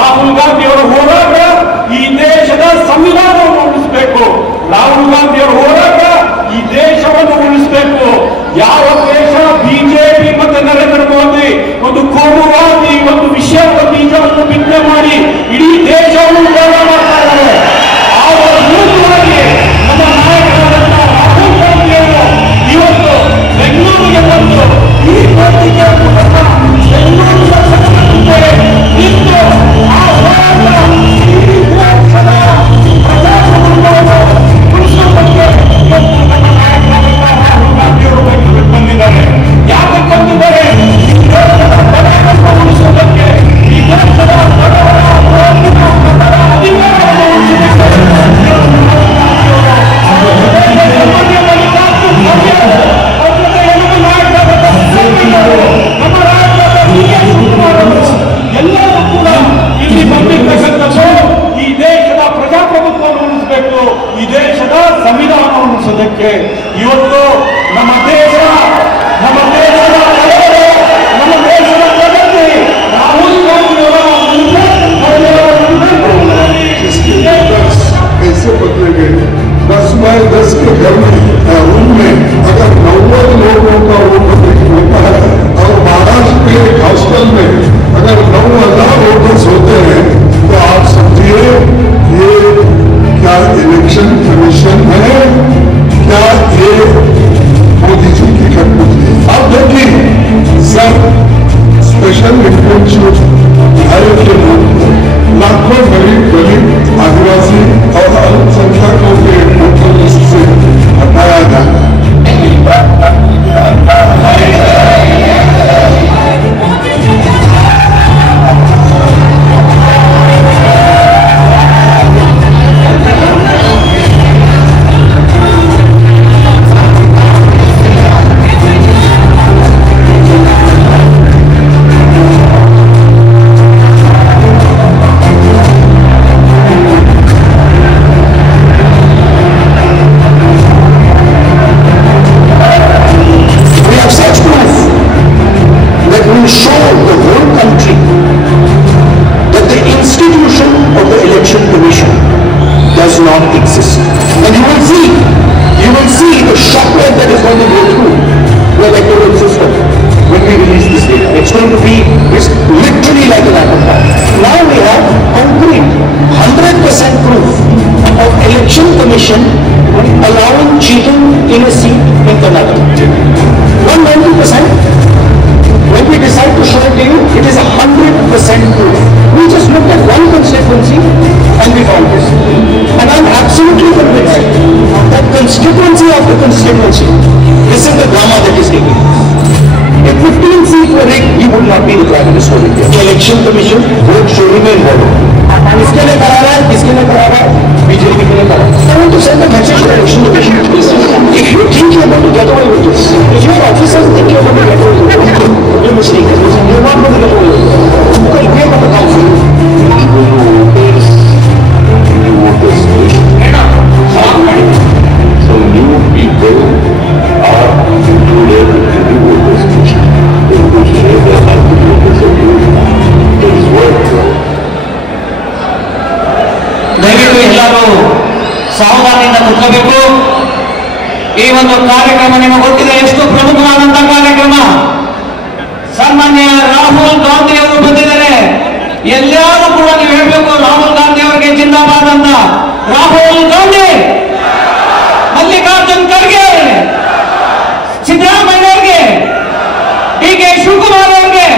ರಾಹುಲ್ ಗಾಂಧಿ ಅವರ ಹೋರಾಟ ಈ ದೇಶದ ಸಂವಿಧಾನವನ್ನು ಉಳಿಸಬೇಕು. ರಾಹುಲ್ ಗಾಂಧಿ ಅವರ ಹೋರಾಟ ಈ ದೇಶವನ್ನು ಉಳಿಸಬೇಕು. ಯಾವ ದೇಶ ಬಿಜೆಪಿ ಮತ್ತು ನರೇಂದ್ರ ಮೋದಿ ಒಂದು ಕೋಮುವಾದಿ ಒಂದು ವಿಷಯದ ಬೀಜವನ್ನು ಬಿತ್ತನೆ ಮಾಡಿ ಇಡೀ ದೇಶವನ್ನು ಉದ್ಧಾರ ಮಾಡ್ತಾ ಇದ್ದಾರೆ. ಅವರ ವಿರುದ್ಧವಾಗಿ ನಮ್ಮ ನಾಯಕರಾದಂತಹ ರಾಹುಲ್ ಗಾಂಧಿ ಅವರು ಇವತ್ತು ಬೆಂಗಳೂರಿಗೆ ಬಂದು ಈ ಪತ್ರಿಕೆ ಮೂಲಕ ಬೆಂಗಳೂರಿನ ಸಂಘಟನೆ ನಿಂತು ಆ ಹೋರಾಟ ಈ ದೇಶದ ಪ್ರಜಾಪ್ರಭುತ್ವವನ್ನು ಉಳಿಸುವುದಕ್ಕೆ ಇವತ್ತು ನಮ್ಮ ನಾಯಕರಾದಂತಹ ರಾಹುಲ್ ಗಾಂಧಿ ಅವರು ಬೆಂಗಳೂರಿಗೆ ಬಂದಿದ್ದಾರೆ. ಯಾಕೆ ಬಂದಿದ್ದಾರೆ? ಈ ದೇಶದ ಬಡವರನ್ನು ಉಳಿಸುವುದಕ್ಕೆ, ಈ ದೇಶದ ಬಡವರ ಅಧಿಕಾರವನ್ನು ಉಳಿಸುವುದಕ್ಕೆ ಎಲ್ಲರೂ ಕೂಡ ಇಲ್ಲಿ ಬಂದಿರ್ತಕ್ಕಂಥದ್ದು ಈ ದೇಶದ ಪ್ರಜಾಪ್ರಭುತ್ವವನ್ನು ಉಳಿಸಬೇಕು, ಈ ದೇಶದ ಸಂವಿಧಾನವನ್ನು ಉಳಿಸೋದಕ್ಕೆ. ಇವತ್ತು ನಮ್ಮ ದೇಶದ ಪ್ರಗತಿ ರಾಹುಲ್ ಗಾಂಧಿ कैसे बदलेंगे? 10 बाय 10 के घर में रूम में अगर 90 लोगों का वो होता है और महाराष्ट्र के हॉस्टल में अगर 9,000 वोटर्स होते हैं तो आप समझिए ये क्या इलेक्शन कमीशन है, क्या ये मोदी जी की कठपुतली? अब देखिए सब स्पेशल इंटेंशन भारत के लोग लाखों गरीब आदिवासी और अल्पसंख्यकों के वोटर लिस्ट से हटाया जाए। allowing cheating in a seat in Karnataka. 190%. When we decide to show it to you, it is 100% proof. We just looked at one constituency and we found this. And I'm absolutely convinced that constituency after constituency, this is the drama that is taking place. If 15 seats were rigged, he would not be the Prime Minister of India. The Election Commission would show him involved. इसके लिए करा रहा है, किसके लिए करा रहा है? बीजेपी के लिए करा रहा है. I want to send a message to the Election Commission. If you think you are going to get away with this, if your officers think you are going to get away with this, you're mistaken. You're not going to get away with this. Because we are going to come for you. So new people are included in the voters list. To share the voters of you is work. ದಯವಿಟ್ಟು ಎಲ್ಲರೂ ಸಾವಧಾನದಿಂದ ಕೂತ್ಕೋಬೇಕು. ಈ ಒಂದು ಕಾರ್ಯಕ್ರಮ ನಿಮಗೆ ಗೊತ್ತಿದೆ ಎಷ್ಟು ಪ್ರಮುಖವಾದಂತಹ ಕಾರ್ಯಕ್ರಮ. ಸನ್ಮಾನ್ಯ ರಾಹುಲ್ ಗಾಂಧಿ ಅವರು ಬಂದಿದ್ದಾರೆ. ಎಲ್ಲರೂ ಕೂಡ ನೀವು ಹೇಳಬೇಕು ರಾಹುಲ್ ಗಾಂಧಿ ಅವರಿಗೆ ಜಿಂದಾಬಾದ್ ಅಂತ. ರಾಹುಲ್ ಗಾಂಧಿ, ಮಲ್ಲಿಕಾರ್ಜುನ್ ಖರ್ಗೆ, ಸಿದ್ದರಾಮಯ್ಯ ಅವರಿಗೆ, ಡಿ.ಕೆ. ಶಿವಕುಮಾರ್ ಅವರಿಗೆ,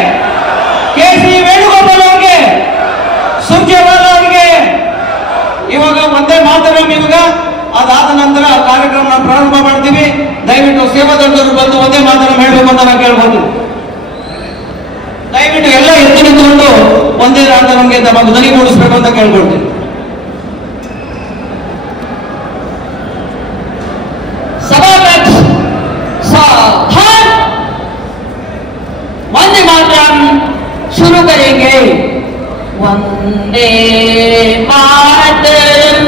ಕೆ.ಸಿ. ವೇಣುಗೋಪಾಲ್ ಅವರಿಗೆ, ಸುರ್ಜೇವಾಲಾ ಅವರಿಗೆ. ಇವಾಗ ಒಂದೇ ಮಾತರಂ, ಇವಾಗ ಅದಾದ ನಂತರ ಕಾರ್ಯಕ್ರಮ ಪ್ರಾರಂಭ ಮಾಡ್ತೀವಿ. ದಯವಿಟ್ಟು ಸೇವಾದಳದವರು ಬಂದು ಒಂದೇ ಮಾತರಂ ಹೇಳಬೇಕು ಅಂತ ನಾವು ಕೇಳ್ಬೋದು. ದಯವಿಟ್ಟು ಎಲ್ಲ ಎದ್ದು ನಿಂತುಕೊಂಡು ಒಂದೇ ಮಾತರಂಗೆ ತಮ್ಮ ಧ್ವನಿ ಮೂಡಿಸ್ಬೇಕು ಅಂತ ಕೇಳ್ಕೊಳ್ತೀವಿ. सभागत सावधान, वंदे मातरम शुरू करेंगे. वंदे मातरम,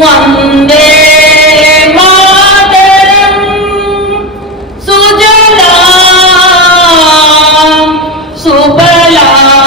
वंदे मातरम, सुजलाम सुफलाम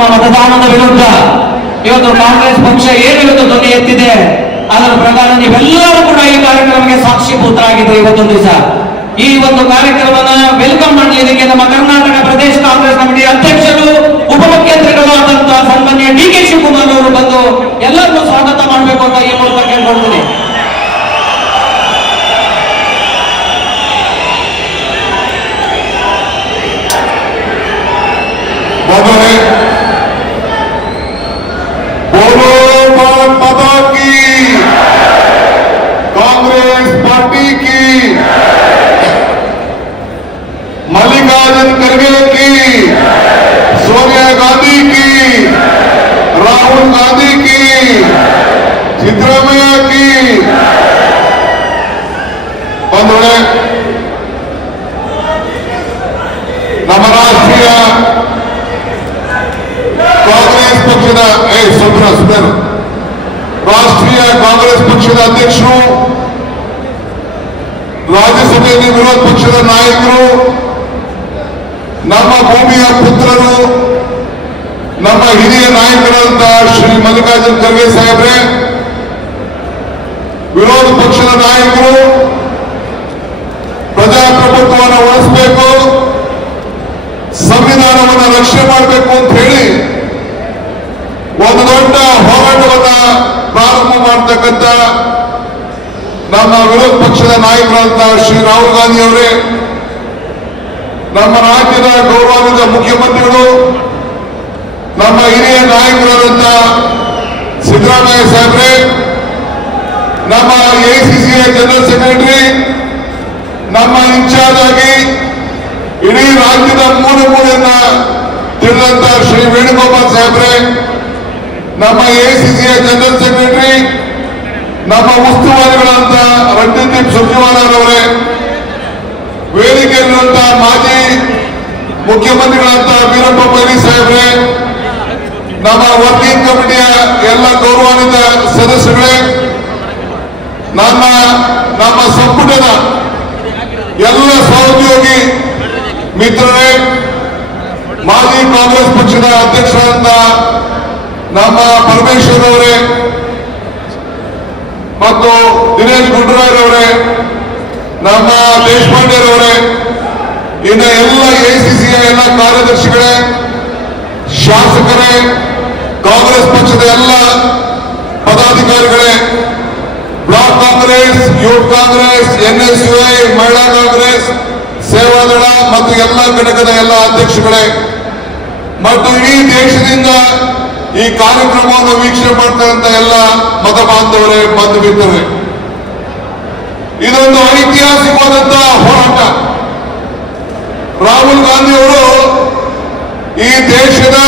ಮತದಾನದ ವಿರುದ್ಧ ಇವತ್ತು ಕಾಂಗ್ರೆಸ್ ಪಕ್ಷ ಏನು ಇವತ್ತು ಧ್ವನಿ ಎತ್ತಿದೆ ಅದರ ಪ್ರಕಾರ ನೀವೆಲ್ಲರೂ ಕೂಡ ಈ ಕಾರ್ಯಕ್ರಮಕ್ಕೆ ಸಾಕ್ಷಿಭೂತರಾಗಿದ್ದೀರಿ. ಇವತ್ತೊಂದು ದಿವಸ ಈ ಒಂದು ಕಾರ್ಯಕ್ರಮನ ವೆಲ್ಕಮ್ ಮಾಡಲಿಕ್ಕೆ ನಮ್ಮ ಕರ್ನಾಟಕ ಪ್ರದೇಶ ಕಾಂಗ್ರೆಸ್ ಕಮಿಟಿ ಅಧ್ಯಕ್ಷರು ಉಪಮುಖ್ಯಮಂತ್ರಿಗಳು ಆದಂತಹ ಸನ್ಮಾನ್ಯ ಡಿ.ಕೆ. ಶಿವಕುಮಾರ್ ಅವರು ಬಂದು ಎಲ್ಲರನ್ನೂ ಸ್ವಾಗತ ಮಾಡಬೇಕು ಅಂತ ಈ ಮೂಲಕ ಕೇಳ್ಕೊಳ್ತೀನಿ. बोलो भारत माता की, कांग्रेस पार्टी की, मल्लिकार्जुन खड़गे की, सोनिया गांधी की, राहुल गांधी की, सिद्धरामैया की। बंधुळे ನಮ್ಮ ರಾಷ್ಟ್ರೀಯ ಕಾಂಗ್ರೆಸ್ ಪಕ್ಷದ ರಾಷ್ಟ್ರೀಯ ಕಾಂಗ್ರೆಸ್ ಪಕ್ಷದ ಅಧ್ಯಕ್ಷರು, ರಾಜ್ಯಸಭೆಯಲ್ಲಿ ವಿರೋಧ ಪಕ್ಷದ ನಾಯಕರು, ನಮ್ಮ ಭೂಮಿಯ ಪುತ್ರರು, ನಮ್ಮ ಹಿರಿಯ ನಾಯಕರಾದಂತ ಶ್ರೀ ಮಲ್ಲಿಕಾರ್ಜುನ್ ಖರ್ಗೆ ಸಾಹೇಬ್ರೆ, ವಿರೋಧ ಪಕ್ಷದ ನಾಯಕರು ಪ್ರಜಾಪ್ರಭುತ್ವವನ್ನು ಉಳಿಸಬೇಕು, ಸಂವಿಧಾನವನ್ನು ರಕ್ಷಣೆ ಮಾಡಬೇಕು ಅಂತ ಹೇಳಿ ಒಂದು ದೊಡ್ಡ ಹೋರಾಟವನ್ನ ಪ್ರಾರಂಭ ಮಾಡತಕ್ಕಂಥ ನಮ್ಮ ವಿರೋಧ ಪಕ್ಷದ ನಾಯಕರಾದಂತಹ ಶ್ರೀ ರಾಹುಲ್ ಗಾಂಧಿ ಅವರೇ, ನಮ್ಮ ರಾಜ್ಯದ ಗೌರವಾನ್ವಿತ ಮುಖ್ಯಮಂತ್ರಿಗಳು, ನಮ್ಮ ಹಿರಿಯ ನಾಯಕರಾದಂತಹ ಸಿದ್ದರಾಮಯ್ಯ ಸಾಹೇಬ್ರೆ, ನಮ್ಮ ಎಐಸಿಸಿಯ ಜನರಲ್ ಸೆಕ್ರೆಟರಿ, ನಮ್ಮ ಇನ್ಚಾರ್ಜ್ ಆಗಿ ಇಡೀ ರಾಜ್ಯದ ಮೂಲೆಯನ್ನ ತಿಳಿದಂತ ಶ್ರೀ ವೇಣುಗೋಪಾಲ್ ಸಾಹೇಬ್ರೆ, ನಮ್ಮ ಎಐಸಿಸಿಯ ಜನರಲ್ ಸೆಕ್ರೆಟರಿ, ನಮ್ಮ ಉಸ್ತುವಾರಿಗಳಂತ ರಣದೀಪ್ ಸುರ್ಜೇವಾಲಾರವರೇ, ವೇದಿಕೆಯಲ್ಲಿರುವಂತಹ ಮಾಜಿ ಮುಖ್ಯಮಂತ್ರಿಗಳಂತ ವೀರಪ್ಪ ಮೊಯ್ಲಿ ಸಾಹೇಬ್ರೆ, ನಮ್ಮ ವರ್ಕಿಂಗ್ ಕಮಿಟಿಯ ಎಲ್ಲ ಗೌರವಾನ್ವಿತ ಸದಸ್ಯಗಳೇ, ನಮ್ಮ ಸಂಪುಟದ ಎಲ್ಲ ಸಹೋದ್ಯೋಗಿ ಮಿತ್ರರೇ, ಮಾಜಿ ಕಾಂಗ್ರೆಸ್ ಪಕ್ಷದ ಅಧ್ಯಕ್ಷರಾದಂತ ನಮ್ಮ ಪರಮೇಶ್ವರ್ ಅವರೇ ಮತ್ತು ದಿನೇಶ್ ಗುಂಡೂರಾವ್ ಅವರೇ, ನಮ್ಮ ದೇಶಪಾಂಡೆರವರೇ, ಇನ್ನು ಎಲ್ಲ ಎಐಸಿಸಿಯ ಎಲ್ಲ ಕಾರ್ಯದರ್ಶಿಗಳೇ, ಶಾಸಕರೇ, ಕಾಂಗ್ರೆಸ್ ಪಕ್ಷದ ಎಲ್ಲ ಪದಾಧಿಕಾರಿಗಳೇ, block Congress, youth Congress, NSUI, Mahila Congress, ಸೇವಾದಳ ಮತ್ತು ಎಲ್ಲ ಘಟಕದ ಎಲ್ಲ ಅಧ್ಯಕ್ಷಗಳೇ ಮತ್ತು ಇಡೀ ದೇಶದಿಂದ ಈ ಕಾರ್ಯಕ್ರಮವನ್ನು ವೀಕ್ಷಣೆ ಮಾಡ್ತಕ್ಕಂಥ ಎಲ್ಲ ಮತ ಬಾಂಧವರೇ, ಬಂಧು ಮಿತ್ರರೇ, ಇದೊಂದು ಐತಿಹಾಸಿಕವಾದಂತಹ ಹೋರಾಟ. ರಾಹುಲ್ ಗಾಂಧಿ ಅವರು ಈ ದೇಶದ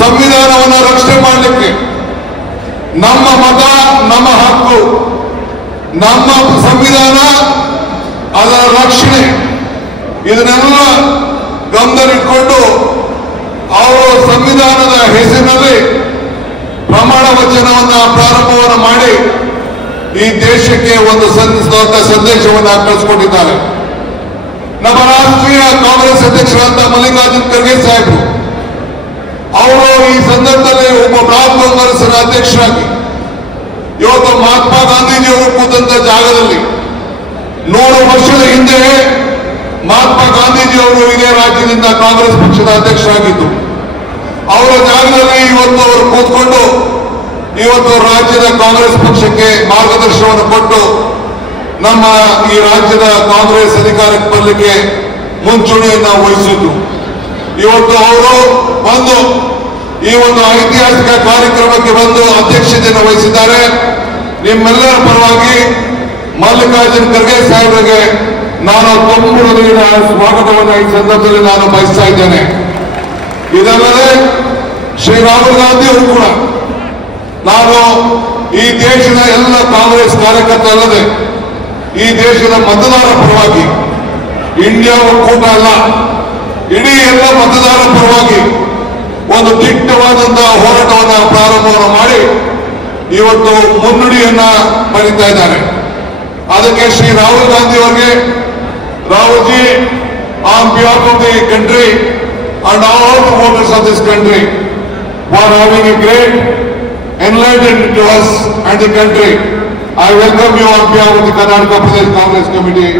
ಸಂವಿಧಾನವನ್ನು ರಕ್ಷಣೆ ಮಾಡಲಿಕ್ಕೆ, ನಮ್ಮ ಮತ ನಮ್ಮ ಹಕ್ಕು, ನಮ್ಮ ಸಂವಿಧಾನ ಅದರ ರಕ್ಷಣೆ, ಇದನ್ನೆಲ್ಲ ಗಮನದಲ್ಲಿಟ್ಕೊಂಡು ಅವರು ಸಂವಿಧಾನದ ಹೆಸರಿನಲ್ಲಿ ಪ್ರಮಾಣ ವಚನವನ್ನ ಪ್ರಾರಂಭವನ್ನು ಮಾಡಿ ಈ ದೇಶಕ್ಕೆ ಒಂದು ಸಂದೇಶವನ್ನು ಕಳಿಸಿಕೊಂಡಿದ್ದಾರೆ. ನಮ್ಮ ರಾಷ್ಟ್ರೀಯ ಕಾಂಗ್ರೆಸ್ ಅಧ್ಯಕ್ಷರಾದ ಮಲ್ಲಿಕಾರ್ಜುನ್ ಖರ್ಗೆ ಸಾಹೇಬರು ಅವರು ಈ ಸಂದರ್ಭದಲ್ಲಿ ಒಬ್ಬ ಬ್ಲಾಕ್ ಕಾಂಗ್ರೆಸ್ನ ಅಧ್ಯಕ್ಷರಾಗಿ ಇವತ್ತು ಮಹಾತ್ಮ ಗಾಂಧೀಜಿಯವರು ಕೂತಂತ ಜಾಗದಲ್ಲಿ 100 ವರ್ಷದ ಹಿಂದೆ ಮಹಾತ್ಮ ಗಾಂಧೀಜಿಯವರು ಇದೇ ರಾಜ್ಯದಿಂದ ಕಾಂಗ್ರೆಸ್ ಪಕ್ಷದ ಅಧ್ಯಕ್ಷರಾಗಿದ್ದು, ಅವರ ಜಾಗದಲ್ಲಿ ಇವತ್ತು ಅವರು ಕೂತ್ಕೊಂಡು ಇವತ್ತು ರಾಜ್ಯದ ಕಾಂಗ್ರೆಸ್ ಪಕ್ಷಕ್ಕೆ ಮಾರ್ಗದರ್ಶನವನ್ನು ಕೊಟ್ಟು ನಮ್ಮ ಈ ರಾಜ್ಯದ ಕಾಂಗ್ರೆಸ್ ಅಧಿಕಾರಕ್ಕೆ ಬರಲಿಕ್ಕೆ ಮುಂಚೂಣಿಯನ್ನು ವಹಿಸಿದ್ದು. ಇವತ್ತು ಅವರು ಬಂದು ಈ ಒಂದು ಐತಿಹಾಸಿಕ ಕಾರ್ಯಕ್ರಮಕ್ಕೆ ಬಂದು ಅಧ್ಯಕ್ಷತೆಯನ್ನು ವಹಿಸಿದ್ದಾರೆ. ನಿಮ್ಮೆಲ್ಲರ ಪರವಾಗಿ ಮಲ್ಲಿಕಾರ್ಜುನ್ ಖರ್ಗೆ ಸಾಹೇಬರಿಗೆ ನಾನು ತುಂಬುವುದರಿಂದ ಸ್ವಾಗತವನ್ನು ಈ ಸಂದರ್ಭದಲ್ಲಿ ನಾನು ಬಯಸ್ತಾ ಇದ್ದೇನೆ. ಇದಲ್ಲದೆ ಶ್ರೀ ರಾಹುಲ್ ಗಾಂಧಿ ಅವರು ಕೂಡ ನಾನು ಈ ದೇಶದ ಎಲ್ಲ ಕಾಂಗ್ರೆಸ್ ಕಾರ್ಯಕರ್ತ ಅಲ್ಲದೆ ಈ ದೇಶದ ಮತದಾರ ಪರವಾಗಿ, ಇಂಡಿಯಾ ಒಕ್ಕೂಟ ಅಲ್ಲ, ಇಡೀ ಎಲ್ಲ ಮತದಾರ ಪರವಾಗಿ ಒಂದು ದಿಟ್ಟವಾದಂತಹ ಹೋರಾಟವನ್ನು ಪ್ರಾರಂಭವನ್ನು ಮಾಡಿ ಇವತ್ತು ಮುನ್ನುಡಿಯನ್ನ ಬರೀತಾ ಇದ್ದಾರೆ. ಅದಕ್ಕೆ ಶ್ರೀ ರಾಹುಲ್ ಗಾಂಧಿ ಅವರಿಗೆ, Rahul G, on behalf of the country and all the voters of this country for having a great enlightenment to us and the country. I welcome you on behalf of the Karnataka Pradesh Congress Committee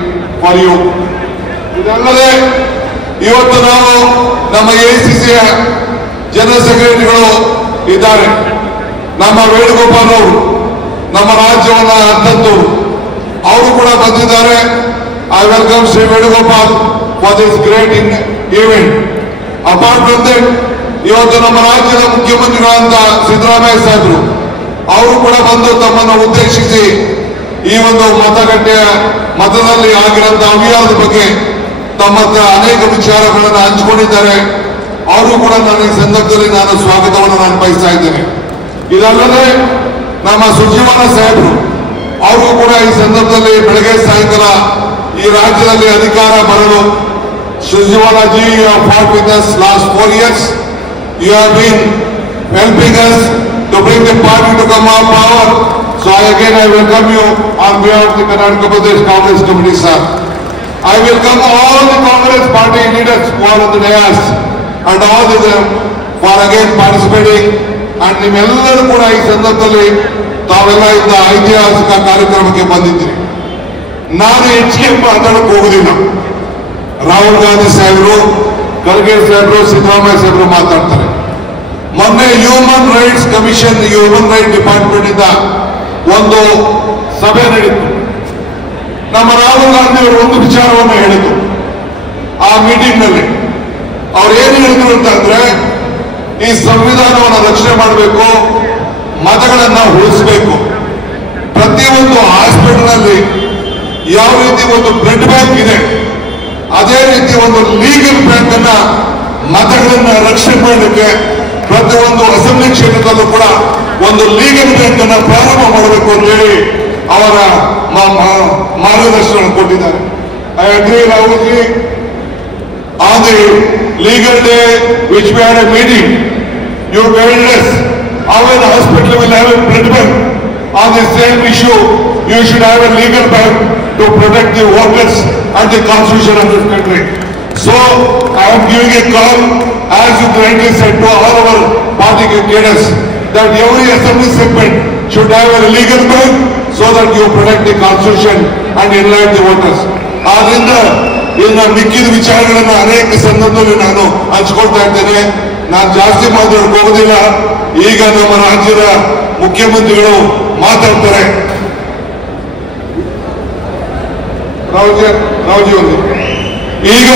for you. ಇದಲ್ಲದೆ ಇವತ್ತು ನಾವು ನಮ್ಮ ಎಸಿಸಿಯ general ಸೆಕ್ರೆಟರಿಗಳು ಇದ್ದಾರೆ. ನಮ್ಮ ವೇಣುಗೋಪಾಲ್ ಅವರು ನಮ್ಮ ರಾಜ್ಯವನ್ನ ಅರ್ಥಂತರು ಅವರು ಕೂಡ ಬಂದಿದ್ದಾರೆ. I welcome Shri Venugopal for this great event. Apart from that ಇವತ್ತು ನಮ್ಮ ರಾಜ್ಯದ ಮುಖ್ಯಮಂತ್ರಿಗಳಂತ ಸಿದ್ದರಾಮಯ್ಯ ಸಾಹೇಬರು ಅವರು ಕೂಡ ಬಂದು ತಮ್ಮನ್ನು ಉದ್ದೇಶಿಸಿ ಈ ಒಂದು ಮತಗಟ್ಟೆಯ ಮತದಲ್ಲಿ ಆಗಿರುವಂತಹ ಅವ್ಯವಹಾರದ ಬಗ್ಗೆ ತಮ್ಮ ಅನೇಕ ವಿಚಾರಗಳನ್ನು ಹಂಚಿಕೊಂಡಿದ್ದಾರೆ. ಅವರು ಕೂಡ ನನ್ನ ಈ ಸಂದರ್ಭದಲ್ಲಿ ನಾನು ಸ್ವಾಗತವನ್ನು ನಾನು ಬಯಸ್ತಾ ಇದ್ದೇನೆ. ಇದಲ್ಲದೆ ನಮ್ಮ ಸುರ್ಜೇವಾಲಾ ಸಾಹೇಬರು ಅವರು ಕೂಡ ಈ ಸಂದರ್ಭದಲ್ಲಿ ಬೆಳಗ್ಗೆ ಸಾಯಂಕಾಲ ಈ ರಾಜ್ಯದಲ್ಲಿ ಅಧಿಕಾರ ಬರಲು Surjewala ji you have fought with us last 4 years. You have been helping us to bring the party to come on power. So I welcome you on behalf of the Karnataka Pradesh Congress Committee, sir. I welcome all the Congress party leaders who are on the dais and all of them for again participating. And ನಿಮ್ಮೆಲ್ಲರೂ ಕೂಡ ಈ ಸಂದರ್ಭದಲ್ಲಿ ತಾವೆಲ್ಲ ಇಂದ ಐತಿಹಾಸಿಕ ಕಾರ್ಯಕ್ರಮಕ್ಕೆ ಬಂದಿದ್ದೀರಿ. ನಾನು ಹೆಚ್ಚಿಗೆ ಮಾತಾಡಕ್ಕೆ ಹೋಗುದಿಲ್ಲ. ರಾಹುಲ್ ಗಾಂಧಿ ಸಾಹೇಬರು, ಖರ್ಗೆ ಸಾಹೇಬರು, ಸಿದ್ದರಾಮಯ್ಯ ಸಾಹೇಬರು ಮಾತಾಡ್ತಾರೆ. ಮೊನ್ನೆ human rights commission, human right department ಇಂದ ಒಂದು ಸಭೆ ನಡೆಯಿತು. ನಮ್ಮ ರಾಹುಲ್ ಗಾಂಧಿ ಅವರು ಒಂದು ವಿಚಾರವನ್ನು ಹೇಳಿದ್ರು ಆ ಮೀಟಿಂಗ್ ನಲ್ಲಿ. ಅವ್ರು ಏನು ಹೇಳಿದ್ರು ಅಂತಂದ್ರೆ, ಈ ಸಂವಿಧಾನವನ್ನು ರಕ್ಷಣೆ ಮಾಡಬೇಕು, ಮತಗಳನ್ನ ಉಳಿಸಬೇಕು. ಪ್ರತಿಯೊಂದು ಹಾಸ್ಪಿಟಲ್ ನಲ್ಲಿ ಯಾವ ರೀತಿ ಒಂದು ಬ್ಲಡ್ ಬ್ಯಾಂಕ್ ಇದೆ, ಅದೇ ರೀತಿ ಒಂದು ಲೀಗಲ್ ಬ್ಯಾಂಕ್ ಅನ್ನ ಮತಗಳನ್ನ ರಕ್ಷಣೆ ಮಾಡಲಿಕ್ಕೆ ಪ್ರತಿಯೊಂದು ಅಸೆಂಬ್ಲಿ ಕ್ಷೇತ್ರದಲ್ಲೂ ಕೂಡ ಒಂದು ಲೀಗಲ್ ಬ್ಯಾಂಕ್ ಅನ್ನ ಪ್ರಾರಂಭ ಮಾಡಬೇಕು ಅಂತ ಹೇಳಿ ಅವರ ಮಾರ್ಗದರ್ಶನ ಕೊಟ್ಟಿದ್ದಾರೆ. I agree Rahul G. On the legal day which we had A meeting, you guided us how the hospital will have a blood bank. On the same issue, you should have a legal bank to protect the workers and the constitution of this country. So I am giving a call, as you rightly said, to all our party cadres that every assembly segment should have a legal bank so that you protect the constitution and enlighten the voters. ಆದ್ರಿಂದ ಇನ್ನು ಮಿಕ್ಕಿದ ವಿಚಾರಗಳನ್ನು ಅನೇಕ ಸಂದರ್ಭದಲ್ಲಿ ನಾನು ಹಂಚಿಕೊಳ್ತಾ ಇದ್ದೇನೆ. ನಾನು ಜಾಸ್ತಿ ಮಾತಾಡಕ್ಕೆ ಹೋಗೋದಿಲ್ಲ. ಈಗ ನಮ್ಮ ರಾಜ್ಯದ ಮುಖ್ಯಮಂತ್ರಿಗಳು ಮಾತಾಡ್ತಾರೆ. ರಾವ್ಜಿ ಒಂದು ಈಗ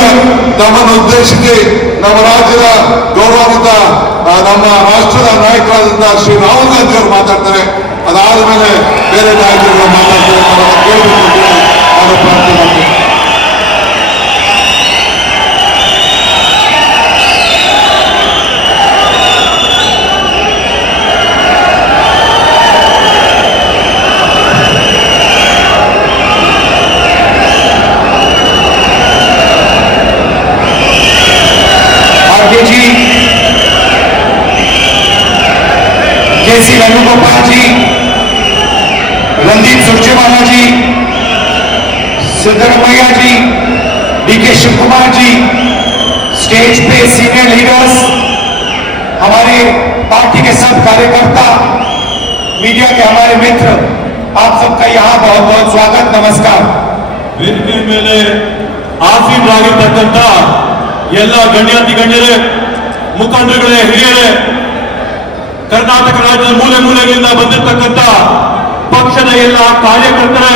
ತಮ್ಮನ್ನು ಉದ್ದೇಶಿಸಿ ನಮ್ಮ ರಾಜ್ಯದ ಗೌರವಾನ್ವಿತ ನಮ್ಮ ರಾಷ್ಟ್ರದ ನಾಯಕರಾದಂತಹ ಶ್ರೀ ರಾಹುಲ್ ಗಾಂಧಿ ಅವರು ಮಾತಾಡ್ತಾರೆ. ಅದಾದ ಮೇಲೆ ಬೇರೆ ನಾಯಕರುಗಳು ಮಾತಾಡ್ತಾರೆ. ಕೇಳಬೇಕು ಅಂತ ಹೇಳಿ ನಾನು ಪ್ರಾರ್ಥನೆ ಮಾಡ್ತೇನೆ. केसी वेणुगोपाल जी, रणदीप सुरजेवाला जी, सिद्धरामैया जी, डीके शिव कुमार जी, स्टेज पे सीनियर लीडर्स, हमारे पार्टी के सब कार्यकर्ता, मीडिया के हमारे मित्र, आप सबका यहाँ बहुत बहुत स्वागत, नमस्कार. ವೇದಿಕೆ ಮೇಲೆ ಆಸೀನರಾಗಿರ್ತಕ್ಕಂಥ ಎಲ್ಲ ಗಣ್ಯಾತಿ ಗಣ್ಯರೇ, ಮುಖಂಡರುಗಳೇ, ಹಿರಿಯರೇ, ಕರ್ನಾಟಕ ರಾಜ್ಯದ ಮೂಲೆ ಮೂಲೆಗಳಿಂದ ಬಂದಿರತಕ್ಕಂಥ ಪಕ್ಷದ ಎಲ್ಲ ಕಾರ್ಯಕರ್ತರೇ,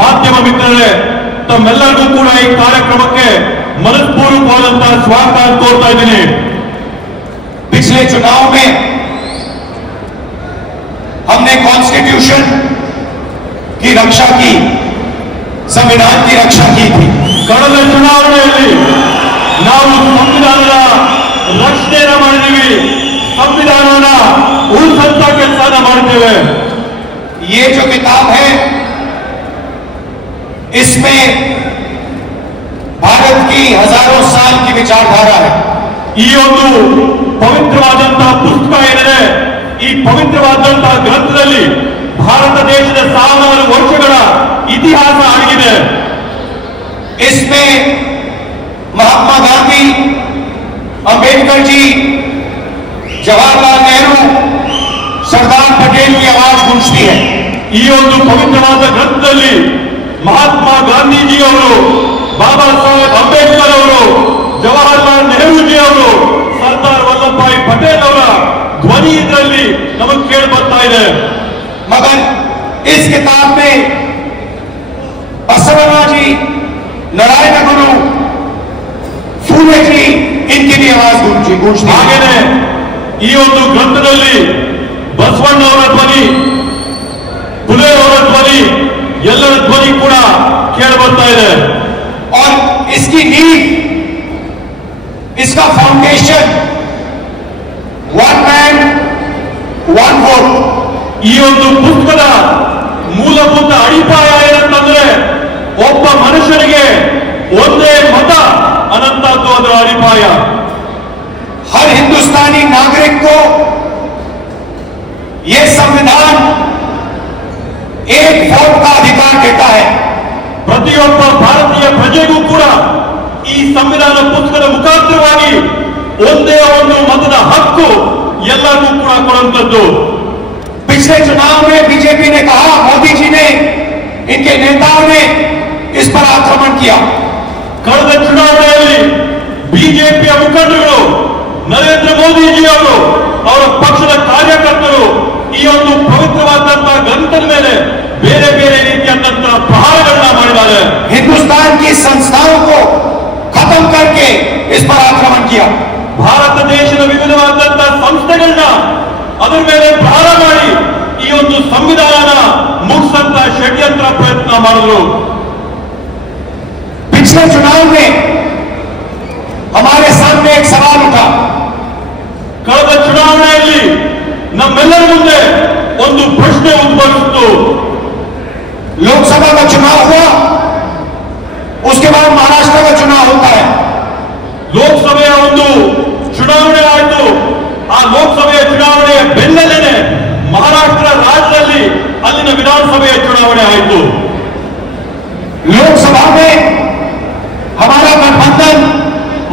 ಮಾಧ್ಯಮ ಮಿತ್ರರೇ, ತಮ್ಮೆಲ್ಲರಿಗೂ ಕೂಡ ಈ ಕಾರ್ಯಕ್ರಮಕ್ಕೆ ಮನಸ್ಪೂರ್ವಕವಾದಂತಹ ಸ್ವಾಗತ ಕೋರ್ತಾ ಇದ್ದೀನಿ. पिछले चुनाव में हमने कॉन्स्टिट्यूशन की रक्षा की, संविधान की रक्षा की थी. ಕಳೆದ ಚುನಾವಣೆಯಲ್ಲಿ ನಾವು ಸಂವಿಧಾನದ ರಕ್ಷಣೆಯನ್ನು ಮಾಡಿದ್ದೀವಿ, ಸಂವಿಧಾನನ ಉಳಿಸಂತ ಕೆಲಸ ಮಾಡ್ತೇವೆ. ये जो किताब है इसमें भारत की हजारों साल की विचारधारा है. ಈ ಒಂದು ಪವಿತ್ರವಾದಂತಹ ಪುಸ್ತಕ ಏನಿದೆ, ಈ ಪವಿತ್ರವಾದಂತಹ ಗ್ರಂಥದಲ್ಲಿ ಭಾರತ ದೇಶದ 1000 ವರ್ಷಗಳ ಇತಿಹಾಸ ಅಡಗಿದೆ. इसमें महात्मा गांधी, तेंदुलकर जी, जवाहरलाल नेहरू, सरदार पटेल की आवाज गूंजती है। ಈ ಒಂದು ಪವಿತ್ರವಾದ ಗ್ರಂಥದಲ್ಲಿ ಮಹಾತ್ಮ ಗಾಂಧೀಜಿ ಅವರು, ಬಾಬಾ ಸಾಹೇಬ್ ಅಂಬೇಡ್ಕರ್ ಅವರು, ಜವಾಹರ್ಲಾಲ್ ನೆಹರೂಜಿ ಅವರು, ಸರ್ದಾರ್ ವಲ್ಲಭಭಾಯಿ ಪಟೇಲ್ ಅವರ ಧ್ವನಿ ಇದರಲ್ಲಿ ನಮಗೆ ಕೇಳಿ ಬರ್ತಾ ಇದೆ. मगर इस किताब में बसवण्णा जी, नारायण गुरु, फूले जी, इनकी भी आवाज गूंजती है। ಹಾಗೇನೆ ಈ ಒಂದು ಗ್ರಂಥದಲ್ಲಿ ಬಸವಣ್ಣ ಅವರ ಧ್ವನಿ, ಫುಲೆ ಅವರ ಧ್ವನಿ, ಎಲ್ಲರ ಧ್ವನಿ ಕೂಡ ಕೇಳಿ ಬರ್ತಾ ಇದೆ. और इसकी नींव, इसका foundation one man one vote. ಈ ಒಂದು ಪುಸ್ತಕದ ಮೂಲಭೂತ ಅಡಿಪಾಯ ಏನಂತಂದ್ರೆ ಒಬ್ಬ ಮನುಷ್ಯನಿಗೆ ಒಂದೇ ಮತ ಅನ್ನಂತದ್ದು ಅದರ ಅಡಿಪಾಯ. हर हिंदुस्तानी नागरिक को यह संविधान एक वोट का अधिकार देता है। ಪ್ರತಿಯೊಬ್ಬ ಭಾರತೀಯ ಪ್ರಜೆಗೂ ಕೂಡ ಈ ಸಂವಿಧಾನ ಪುಸ್ತಕದ ಮುಖಾಂತರವಾಗಿ ಒಂದೇ ಒಂದು ಮತದ ಹಕ್ಕು ಎಲ್ಲರಿಗೂ ಕೂಡ ಕೊಡುವಂಥದ್ದು. पिछले चुनाव में बीजेपी ने कहा, मोदी जी ने, इनके नेताओं ने इस पर आक्रमण किया। ಕಳೆದ ಚುನಾವಣೆಯಲ್ಲಿ ಬಿಜೆಪಿಯ ಮುಖಂಡರು, ನರೇಂದ್ರ ಮೋದಿಜಿ ಅವರು, ಅವರ ಪಕ್ಷದ ಕಾರ್ಯಕರ್ತರು ಈ ಒಂದು ಪವಿತ್ರವಾದಂತಹ ಗ್ರಂಥದ ಮೇಲೆ ಬೇರೆ ಬೇರೆ ರೀತಿಯಾದಂತಹ ಪ್ರಹಾರಗಳನ್ನ ಮಾಡಿದ್ದಾರೆ. हिंदुस्तान की संस्थाओं को खत्म करके इस पर आक्रमण किया। ಭಾರತ ದೇಶದ ವಿವಿಧವಾದಂತಹ ಸಂಸ್ಥೆಗಳನ್ನ ಅದರ ಮೇಲೆ ಪ್ರಹಾರ ಮಾಡಿ ಈ ಒಂದು ಸಂವಿಧಾನ ಮುಗಿಸಂತ ಷಡ್ಯಂತ್ರ ಪ್ರಯತ್ನ ಮಾಡಿದ್ರು. पिछले चुनाव में हमारे सामने एक सवाल उठा। ಕಳೆದ ಚುನಾವಣೆಯಲ್ಲಿ ನಮ್ಮೆಲ್ಲರ ಮುಂದೆ ಒಂದು ಪ್ರಶ್ನೆ ಉದ್ಭವಿಸಿತು. लोकसभा का चुनाव हुआ, उसके बाद महाराष्ट्र का चुनाव होता है। ಲೋಕಸಭೆಯ ಒಂದು ಚುನಾವಣೆ ಆಯಿತು. ಆ ಲೋಕಸಭೆಯ ಚುನಾವಣೆಯ ಬೆನ್ನಲ್ಲೇನೆ ಮಹಾರಾಷ್ಟ್ರ ರಾಜ್ಯದಲ್ಲಿ ಅಲ್ಲಿನ ವಿಧಾನಸಭೆಯ ಚುನಾವಣೆ ಆಯಿತು. लोकसभा में हमारा गठबंधन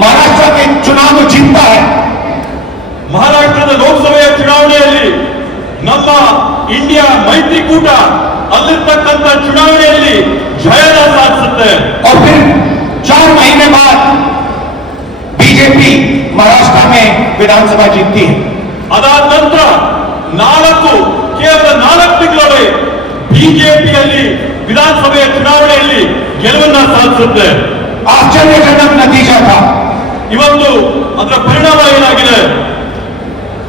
महाराष्ट्र के चुनाव को जीतता है। ಮಹಾರಾಷ್ಟ್ರದ ಲೋಕಸಭೆಯ ಚುನಾವಣೆಯಲ್ಲಿ ನಮ್ಮ ಇಂಡಿಯಾ ಮೈತ್ರಿಕೂಟ ಅಲ್ಲಿರ್ತಕ್ಕಂಥ ಚುನಾವಣೆಯಲ್ಲಿ ಜಯನ ಸಾಧಿಸುತ್ತೆ. और फिर 4 महीने बाद बीजेपी महाराष्ट्र में विधानसभा जीतती है। ಅದಾದ ನಂತರ ಕೇವಲ 4 ತಿಂಗಳೊಳಗೆ ಬಿಜೆಪಿಯಲ್ಲಿ ವಿಧಾನಸಭೆಯ ಚುನಾವಣೆಯಲ್ಲಿ ಗೆಲುವನ್ನ ಸಾಧಿಸುತ್ತೆ. आश्चर्यजनक नतीजा था। ಇವತ್ತು ಅದರ ಪರಿಣಾಮ ಏನಾಗಿದೆ?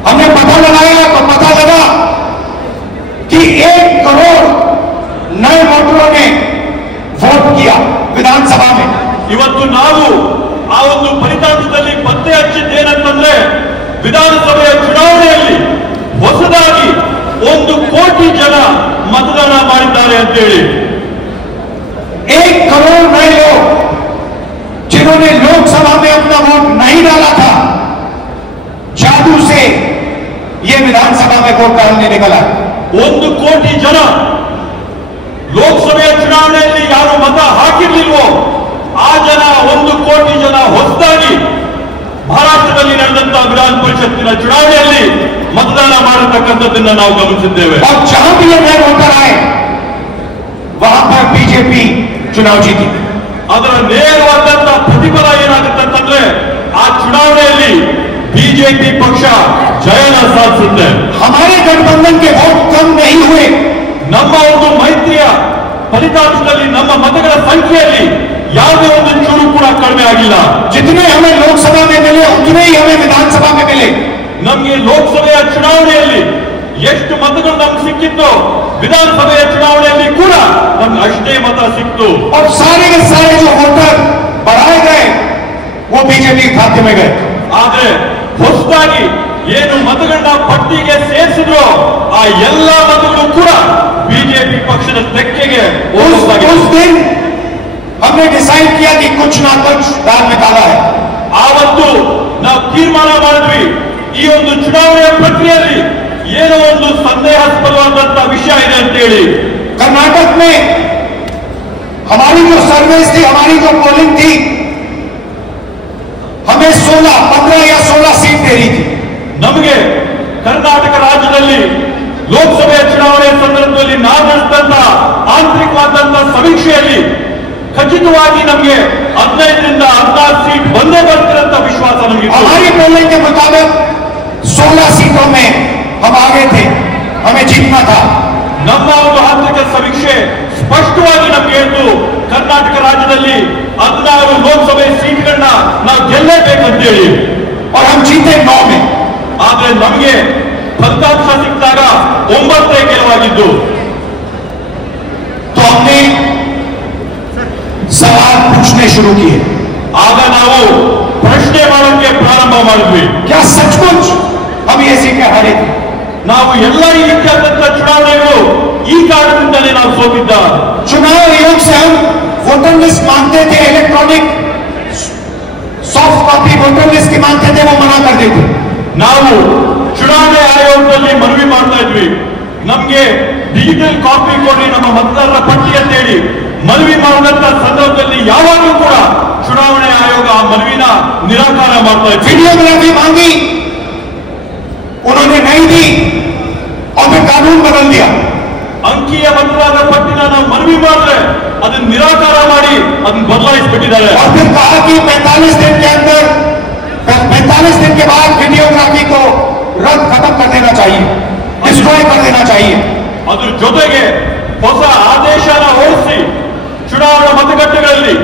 हमने पता लगाया तो पता लगा कि 1 करोड़ नए वोटरों ने वोट किया विधानसभा में। ಇವತ್ತು ನಾವು ಆ ಒಂದು ಫಲಿತಾಂಶದಲ್ಲಿ ಪತ್ತೆ ಹಚ್ಚಿದ್ದೇನಂತಂದ್ರೆ ವಿಧಾನಸಭೆಯ ಚುನಾವಣೆಯಲ್ಲಿ ಹೊಸದಾಗಿ 1 ಕೋಟಿ ಜನ ಮತದಾನ ಮಾಡಿದ್ದಾರೆ ಅಂತೇಳಿ. 1 करोड़ नए लोग जिन्होंने लोकसभा में अपना वोट नहीं डाला था, जादू से ये विधानसभा में वोट डालने निकला। 1 ಕೋಟಿ ಜನ ಲೋಕಸಭೆಯ ಚುನಾವಣೆಯಲ್ಲಿ ಯಾರು ಮತ ಹಾಕಿರ್ಲಿಲ್ವೋ ಆ ಜನ 1 ಕೋಟಿ ಜನ ಹೊಸದಾಗಿ ಮಹಾರಾಷ್ಟ್ರದಲ್ಲಿ ನಡೆದಂತಹ ವಿಧಾನ ಪರಿಷತ್ತಿನ ಚುನಾವಣೆಯಲ್ಲಿ मतदान ಮಾಡತಕ್ಕಂಥದ್ದನ್ನ ನಾವು ಗಮನಿಸಿದ್ದೇವೆ. और जहां भी ये नए वोटर आए वहां पर बीजेपी चुनाव जीती। ಅದರ ನೇರವಾದಂತಹ ಪ್ರತಿಫಲ ಏನಾಗುತ್ತೆ ಅಂತಂದ್ರೆ ಆ ಚುನಾವಣೆಯಲ್ಲಿ ಬಿಜೆಪಿ ಪಕ್ಷ ಜಯನ ಸಾಧಿಸುತ್ತೆ. हमारे गठबंधन के वोट कम नहीं हुए। ನಮ್ಮ ಒಂದು ಮೈತ್ರಿಯ ಫಲಿತಾಂಶದಲ್ಲಿ ನಮ್ಮ ಮತಗಳ ಸಂಖ್ಯೆಯಲ್ಲಿ ಯಾವುದೇ ಒಂದು ಚೂರು ಕೂಡ ಕಡಿಮೆ ಆಗಿಲ್ಲ. जितने हमें लोकसभा में मिले उतने ही हमें विधानसभा में मिले। ನಮಗೆ ಲೋಕಸಭೆಯ ಚುನಾವಣೆಯಲ್ಲಿ ಎಷ್ಟು ಮತಗಳು ನಮ್ಗೆ ಸಿಕ್ಕಿತ್ತು, ವಿಧಾನಸಭೆಯ ಚುನಾವಣೆಯಲ್ಲಿ ಕೂಡ ನಮ್ಗೆ ಅಷ್ಟೇ ಮತ ಸಿಕ್ತು. और सारे के सारे जो वोटर बढ़ाए गए वो बीजेपी खाते में गए। ಆದ್ರೆ ಹೊಸದಾಗಿ ಏನು ಮತಗಳನ್ನ ಪಟ್ಟಿಗೆ ಸೇರಿಸಿದ್ರು ಆ ಎಲ್ಲಾ ಮತಗಳು ಕೂಡ ಬಿಜೆಪಿ ಪಕ್ಷದ ತೆಕ್ಕೆಗೆ उस दिन हमने डिसाइड किया कि कुछ ना कुछ दाल में काला है। ಆವತ್ತು ನಾವು ತೀರ್ಮಾನ ಮಾಡಿದ್ವಿ, ಈ ಒಂದು ಚುನಾವಣೆಯ ಪ್ರಕ್ರಿಯೆಯಲ್ಲಿ ಏನೋ ಒಂದು ಸಂದೇಹಾಸ್ಪದವಾದಂತಹ ವಿಷಯ ಇದೆ ಅಂತೇಳಿ. कर्नाटक में हमारी जो सर्वेस थी, हमारी जो पोलिंग थी, हमें हमें 15 या 16 सीट दे रही थी। ನಮಗೆ ಕರ್ನಾಟಕ ರಾಜ್ಯದಲ್ಲಿ ಲೋಕಸಭೆ ಚುನಾವಣೆ ಸಂದರ್ಭದಲ್ಲಿ ನಾವು ನಡೆಸಿದಂತ ಆಂತರಿಕವಾದಂತಹ ಸಮೀಕ್ಷೆಯಲ್ಲಿ ಖಚಿತವಾಗಿ ನಮಗೆ 15ರಿಂದ 16 सीट ಬಂದೇ ಬರ್ತಿರಂತ ವಿಶ್ವಾಸ ನಮಗೆ हमारी पोलिंग के मुताबिक 16 सीटों में हम आगे थे, हमें जीतना था। ನಮ್ಮ ಒಂದು ಆಂತರಿಕ ಸಮೀಕ್ಷೆ ಸ್ಪಷ್ಟವಾಗಿ ನಮ್ಗೆ ಹೇಳ್ತು ಕರ್ನಾಟಕ ರಾಜ್ಯದಲ್ಲಿ 16 ಲೋಕಸಭೆ ಸೀಟ್ಗಳನ್ನ ನಾವು ಗೆಲ್ಲೇಬೇಕಂತೇಳಿ और हम जीते 9 में। ಆದ್ರೆ ನಮಗೆ ಫಲಿತಾಂಶ ಸಿಕ್ಕಿದಾಗ 9 ಗೆಲುವಾಗಿದ್ದು तो हमने सवाल पूछने शुरू किए। ಆಗ ನಾವು ಪ್ರಶ್ನೆ ಮಾಡೋಕೆ ಪ್ರಾರಂಭ ಮಾಡಿದ್ವಿ क्या सचमुच हम ये सीटें हारे थे? ನಾವು ಎಲ್ಲ ಈ ರೀತಿಯಾದಂತಹ ಚುನಾವಣೆಗಳು ಈ ಕಾರಣದಿಂದಲೇ ನಾವು ಸೋತಿದ್ದ चुनाव आयोग से हम वोटर लिस्ट मांगते थे, electronic soft copy voter list की मांगते थे, वो मना कर देते। ನಾವು ಚುನಾವಣೆ ಆಯೋಗದಲ್ಲಿ ಮನವಿ ಮಾಡ್ತಾ ಇದ್ವಿ ನಮ್ಗೆ ಡಿಜಿಟಲ್ ಕಾಪಿ ಕೊಡಿ ನಮ್ಮ ಮತದಾರರ ಪಟ್ಟಿ ಅಂತೇಳಿ ಮನವಿ ಮಾಡಿದಂತ ಸಂದರ್ಭದಲ್ಲಿ ಯಾವಾಗಲೂ ಕೂಡ ಚುನಾವಣೆ ಆಯೋಗ ಆ ಮನವಿನ ನಿರಾಕಾರ ಮಾಡ್ತಾ ಇತ್ತು वीडियोग्राफी मांगी, उन्होंने नहीं दी और फिर कानून बदल दिया। ಅಂಕಿಯ ಮತದಾರರ ಪಟ್ಟಿನ ನಾವು ಮನವಿ ಮಾಡಿದ್ರೆ ಅದನ್ನ ನಿರಾಕಾರ ಮಾಡಿ ಅದನ್ನ ಬದಲಾಯಿಸ್ಬಿಟ್ಟಿದ್ದಾರೆ और फिर कहा कि 45 दिन के अंदर 45 दिन के बाद वीडियोग्राफी को रद्द खत्म कर देना चाहिए, डिस्ट्रॉय कर देना चाहिए। ಅದ್ರ ಜೊತೆಗೆ ಹೊಸ ಆದೇಶನ ಹೊರಡಿಸಿ ಚುನಾವಣಾ ಮತಗಟ್ಟೆಗಳಲ್ಲಿ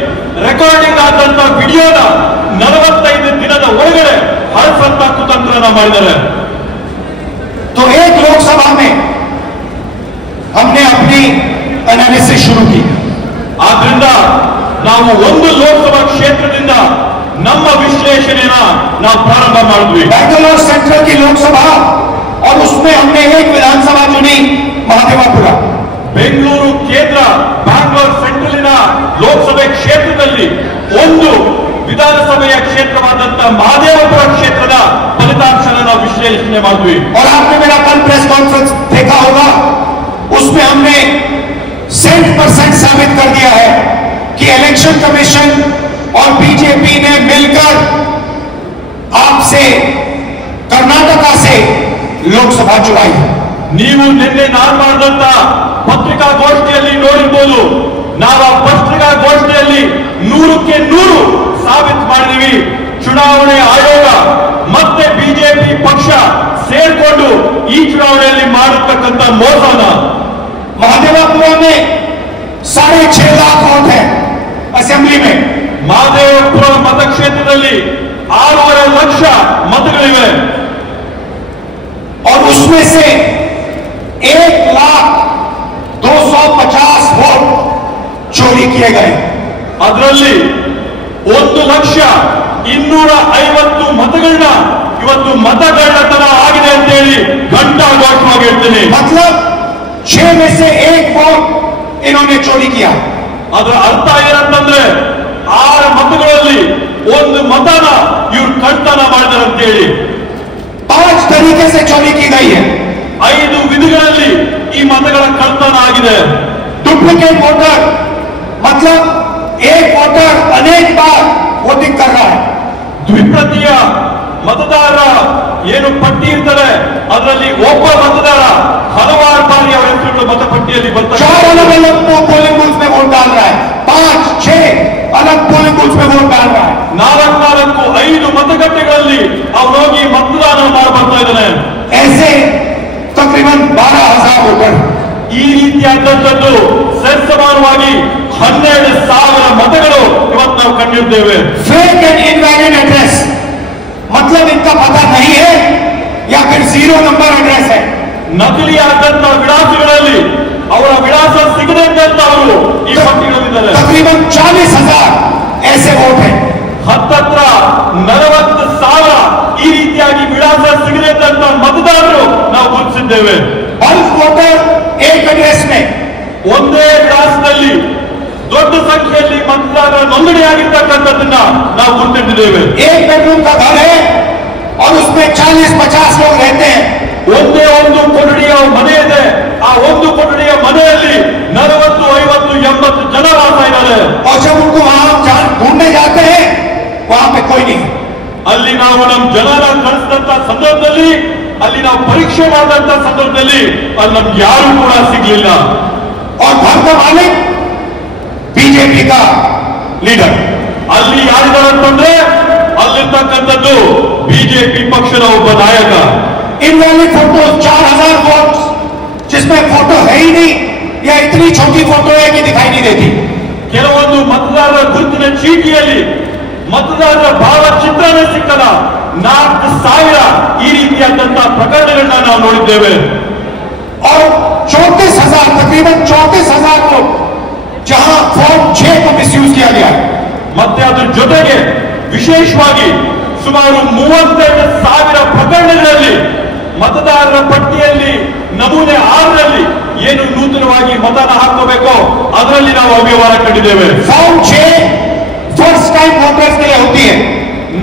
ರೆಕಾರ್ಡಿಂಗ್ ಆದಂತ ವಿಡಿಯೋನ 45 ದಿನದ ಒಳಗಡೆ ಹರಿಸಂತ ಕುತಂತ್ರನ ಮಾಡಿದ್ದಾರೆ तो एक लोकसभा में हमने अपनी एनालिसिस शुरू की। ಆದ್ರಿಂದ ನಾವು ಒಂದು ಲೋಕಸಭಾ ಕ್ಷೇತ್ರದಿಂದ ನಮ್ಮ ವಿಶ್ಲೇಷಣೆನ ನಾವು ಪ್ರಾರಂಭ ಮಾಡಿದ್ವಿ बैंगलोर सेंट्रल की लोकसभा और उसमें हमने एक विधानसभा चुनी, महादेवापुरा। ಬೆಂಗಳೂರು ಕೇಂದ್ರ ಬ್ಯಾಂಗ್ಳೂರ್ ಸೆಂಟ್ರಲಿನ ಲೋಕಸಭೆ ಕ್ಷೇತ್ರದಲ್ಲಿ ಒಂದು ವಿಧಾನಸಭೆಯ ಕ್ಷೇತ್ರವಾದಂತ ಮಹದೇವಪುರ ಕ್ಷೇತ್ರದ ಫಲಿತಾಂಶನ ನಾವು ವಿಶ್ಲೇಷಣೆ ಮಾಡಿದ್ವಿ और आपने मेरा कल प्रेस कॉन्फ्रेंस देखा होगा, उसमें हमने 100% साबित कर दिया है कि इलेक्शन कमीशन और बीजेपी ने मिलकर आपसे कर्नाटका से लोकसभा चुराई है। ನೀವು ನಿನ್ನೆ ನಾನು ಮಾಡಿದಂತ ಪತ್ರಿಕಾಗೋಷ್ಠಿಯಲ್ಲಿ ನೋಡಿರ್ಬೋದು ನಾವು ಆ ಪತ್ರಿಕಾಗೋಷ್ಠಿಯಲ್ಲಿ 100ಕ್ಕೆ 100 ಸಾಬೀತು ಮಾಡಿದೀವಿ ಚುನಾವಣೆ ಆಯೋಗ ಮತ್ತೆ ಬಿಜೆಪಿ ಪಕ್ಷ ಸೇರ್ಕೊಂಡು ಈ ಚುನಾವಣೆಯಲ್ಲಿ ಮಾಡಿರ್ತಕ್ಕಂಥ ಮೋಸನ महादेवापुरा में 6.5 लाख वोट है असेंबली में, ಮಹದೇವಪುರ ಮತಕ್ಷೇತ್ರದಲ್ಲಿ 6.5 ಲಕ್ಷ ಮತಗಳಿವೆ और उसमें से 1,250,000 वोट चोरी किए गए। ಅದರಲ್ಲಿ 1,250,000 ಮತಗಳನ್ನ ಇವತ್ತು ಮತಗಳ್ಳತನ ಆಗಿದೆ ಅಂತೇಳಿ ಘಂಟಾಘೋಷವಾಗಿ ಹೇಳ್ತೀನಿ मतलब 6 में से 1 वोट इन्होंने चोरी किया। ಅದರ ಅರ್ಥ ಏನಂತಂದ್ರೆ 6 ಮತಗಳಲ್ಲಿ 1 ಮತನ ಇವ್ರು ಕಳ್ತನ ಮಾಡಿದಾರೆ ಅಂತೇಳಿ 5 तरीके से चोरी की गई है। 5 ವಿಧಗಳಲ್ಲಿ ಈ ಮತಗಳ ಕಳ್ತನ ಆಗಿದೆ डुप्लीकेट वोटर मतलब एक वोटर अनेक बार वोटिंग कर रहा है। ದ್ವಿಪ್ರತಿಯ ಮತದಾರರ ಏನು ಪಟ್ಟಿ ಇರ್ತದೆ ಅದರಲ್ಲಿ ಒಬ್ಬ ಮತದಾರ ಹಲವಾರು ಬಾರಿ ಅವರ ಹೆಸರುಗಳು ಮತಪಟ್ಟಿಯಲ್ಲಿ 4 ಬರ್ತಾರೆ अलग अलग पोलिंग बूथ में वोट डाल रहा है, 5-6 अलग पोलिंग बूथ में वोट डाल रहा है। 4-5 ಮತಗಟ್ಟೆಗಳಲ್ಲಿ ಅವ್ರು ಹೋಗಿ ಮತದಾನ ಮಾಡಿ ಬರ್ತಾ ಇದ್ದಾನೆ ऐसे तकरीबन 12,000 वोटर। ಈ ರೀತಿಯಾದಂಥದ್ದು ಸರಿಸಮಾನವಾಗಿ 12,000 ಮತಗಳು ಇವತ್ತು ನಾವು ಕಂಡಿದ್ದೇವೆ फेक एंड इनवैलिड एड्रेस मतलब इनका पता नहीं है या फिर 0 नंबर एड्रेस है। ನಕಲಿ ಆದಂತ ವಿಳಾಸಗಳಲ್ಲಿ ಅವರ ವಿಳಾಸ ಸಿಗದೆ ಅಂತ ಅವರು ಈ ಪಟ್ಟಿಗಳಿದ್ದಾರೆ तकरीबन 40,000 ऐसे वोट है। ಹತ್ತತ್ರ 40,000 ಈ ರೀತಿಯಾಗಿ ವಿಳಾಸ ಸಿಗದೆ ಇದ್ದಂತ ಮತದಾರರು ನಾವು ಗುರುತಿಸಿದ್ದೇವೆ बल्क वोटर एक एड्रेस में, ಒಂದೇ ವಿಳಾಸದಲ್ಲಿ ದೊಡ್ಡ ಸಂಖ್ಯೆಯಲ್ಲಿ ಮತದಾರರ ನೋಂದಣಿಯಾಗಿರ್ತಕ್ಕಂಥದ್ದನ್ನ ನಾವು ಗುರುತಿಸಿದ್ದೇವೆ एक बेडरूम का घर है और उसमें 40-50 लोग रहते हैं। ಒಂದೇ ಒಂದು ಕೊಠಡಿಯ ಮನೆ ಇದೆ ಆ ಒಂದು ಕೊಠಡಿಯ ಮನೆಯಲ್ಲಿ 40-50-80 ಜನ ವಾಸ ಇದ್ದಾರೆ और जब उनको वहां ढूंढने जाते हैं वहां पे कोई नहीं। ಅಲ್ಲಿ ನಾವು ನಮ್ಮ ಜನರ ಕಳಿಸಿದಂತ ಸಂದರ್ಭದಲ್ಲಿ, ಅಲ್ಲಿ ನಾವು ಪರೀಕ್ಷೆ ಮಾಡಿದಂತ ಸಂದರ್ಭದಲ್ಲಿ ಅಲ್ಲಿ ನಮ್ಗೆ ಯಾರು ಕೂಡ ಸಿಗ್ಲಿಲ್ಲ. और घर का मालिक बीजेपी का लीडर. ಅಲ್ಲಿ ಯಾರಿದ್ದಾರೆ ಅಂತಂದ್ರೆ ಅಲ್ಲಿರ್ತಕ್ಕಂಥದ್ದು ಬಿಜೆಪಿ ಪಕ್ಷದ ಒಬ್ಬ ನಾಯಕ. इनवैलिड फोटो 4000 वोट जिसमें फोटो है ही नहीं या इतनी छोटी फोटो है कि दिखाई नहीं देती. ಕೆಲವೊಂದು ಮತದಾರರ ಗುರುತಿನ ಚೀಟಿಯಲ್ಲಿ ಮತದಾರರ ಭಾವಚಿತ್ರನ ಸಿಕ್ಕಲ್ಲ. 4000 ಈ ರೀತಿಯಾದಂತಹ ಪ್ರಕರಣಗಳನ್ನ ನಾವು ನೋಡಿದ್ದೇವೆ. और 34,000 तकरीबन 34,000 वोट जहां फॉर्म 6 को मिसयूज किया गया है. ಮತ್ತೆ ಅದರ ಜೊತೆಗೆ ವಿಶೇಷವಾಗಿ ಸುಮಾರು 32,000 ಪ್ರಕರಣಗಳಲ್ಲಿ ಮತದಾರರ ಪಟ್ಟಿಯಲ್ಲಿ ನಮೂನೆ 6ರಲ್ಲಿ ಏನು ನೂತನವಾಗಿ ಮತದಾನ ಹಾಕಬೇಕೋ ಅದರಲ್ಲಿ ನಾವು ಅವ್ಯವಹಾರ ಕಂಡಿದ್ದೇವೆ. फॉर्म 6 फर्स्ट टाइम वोटर्स के लिए होती है.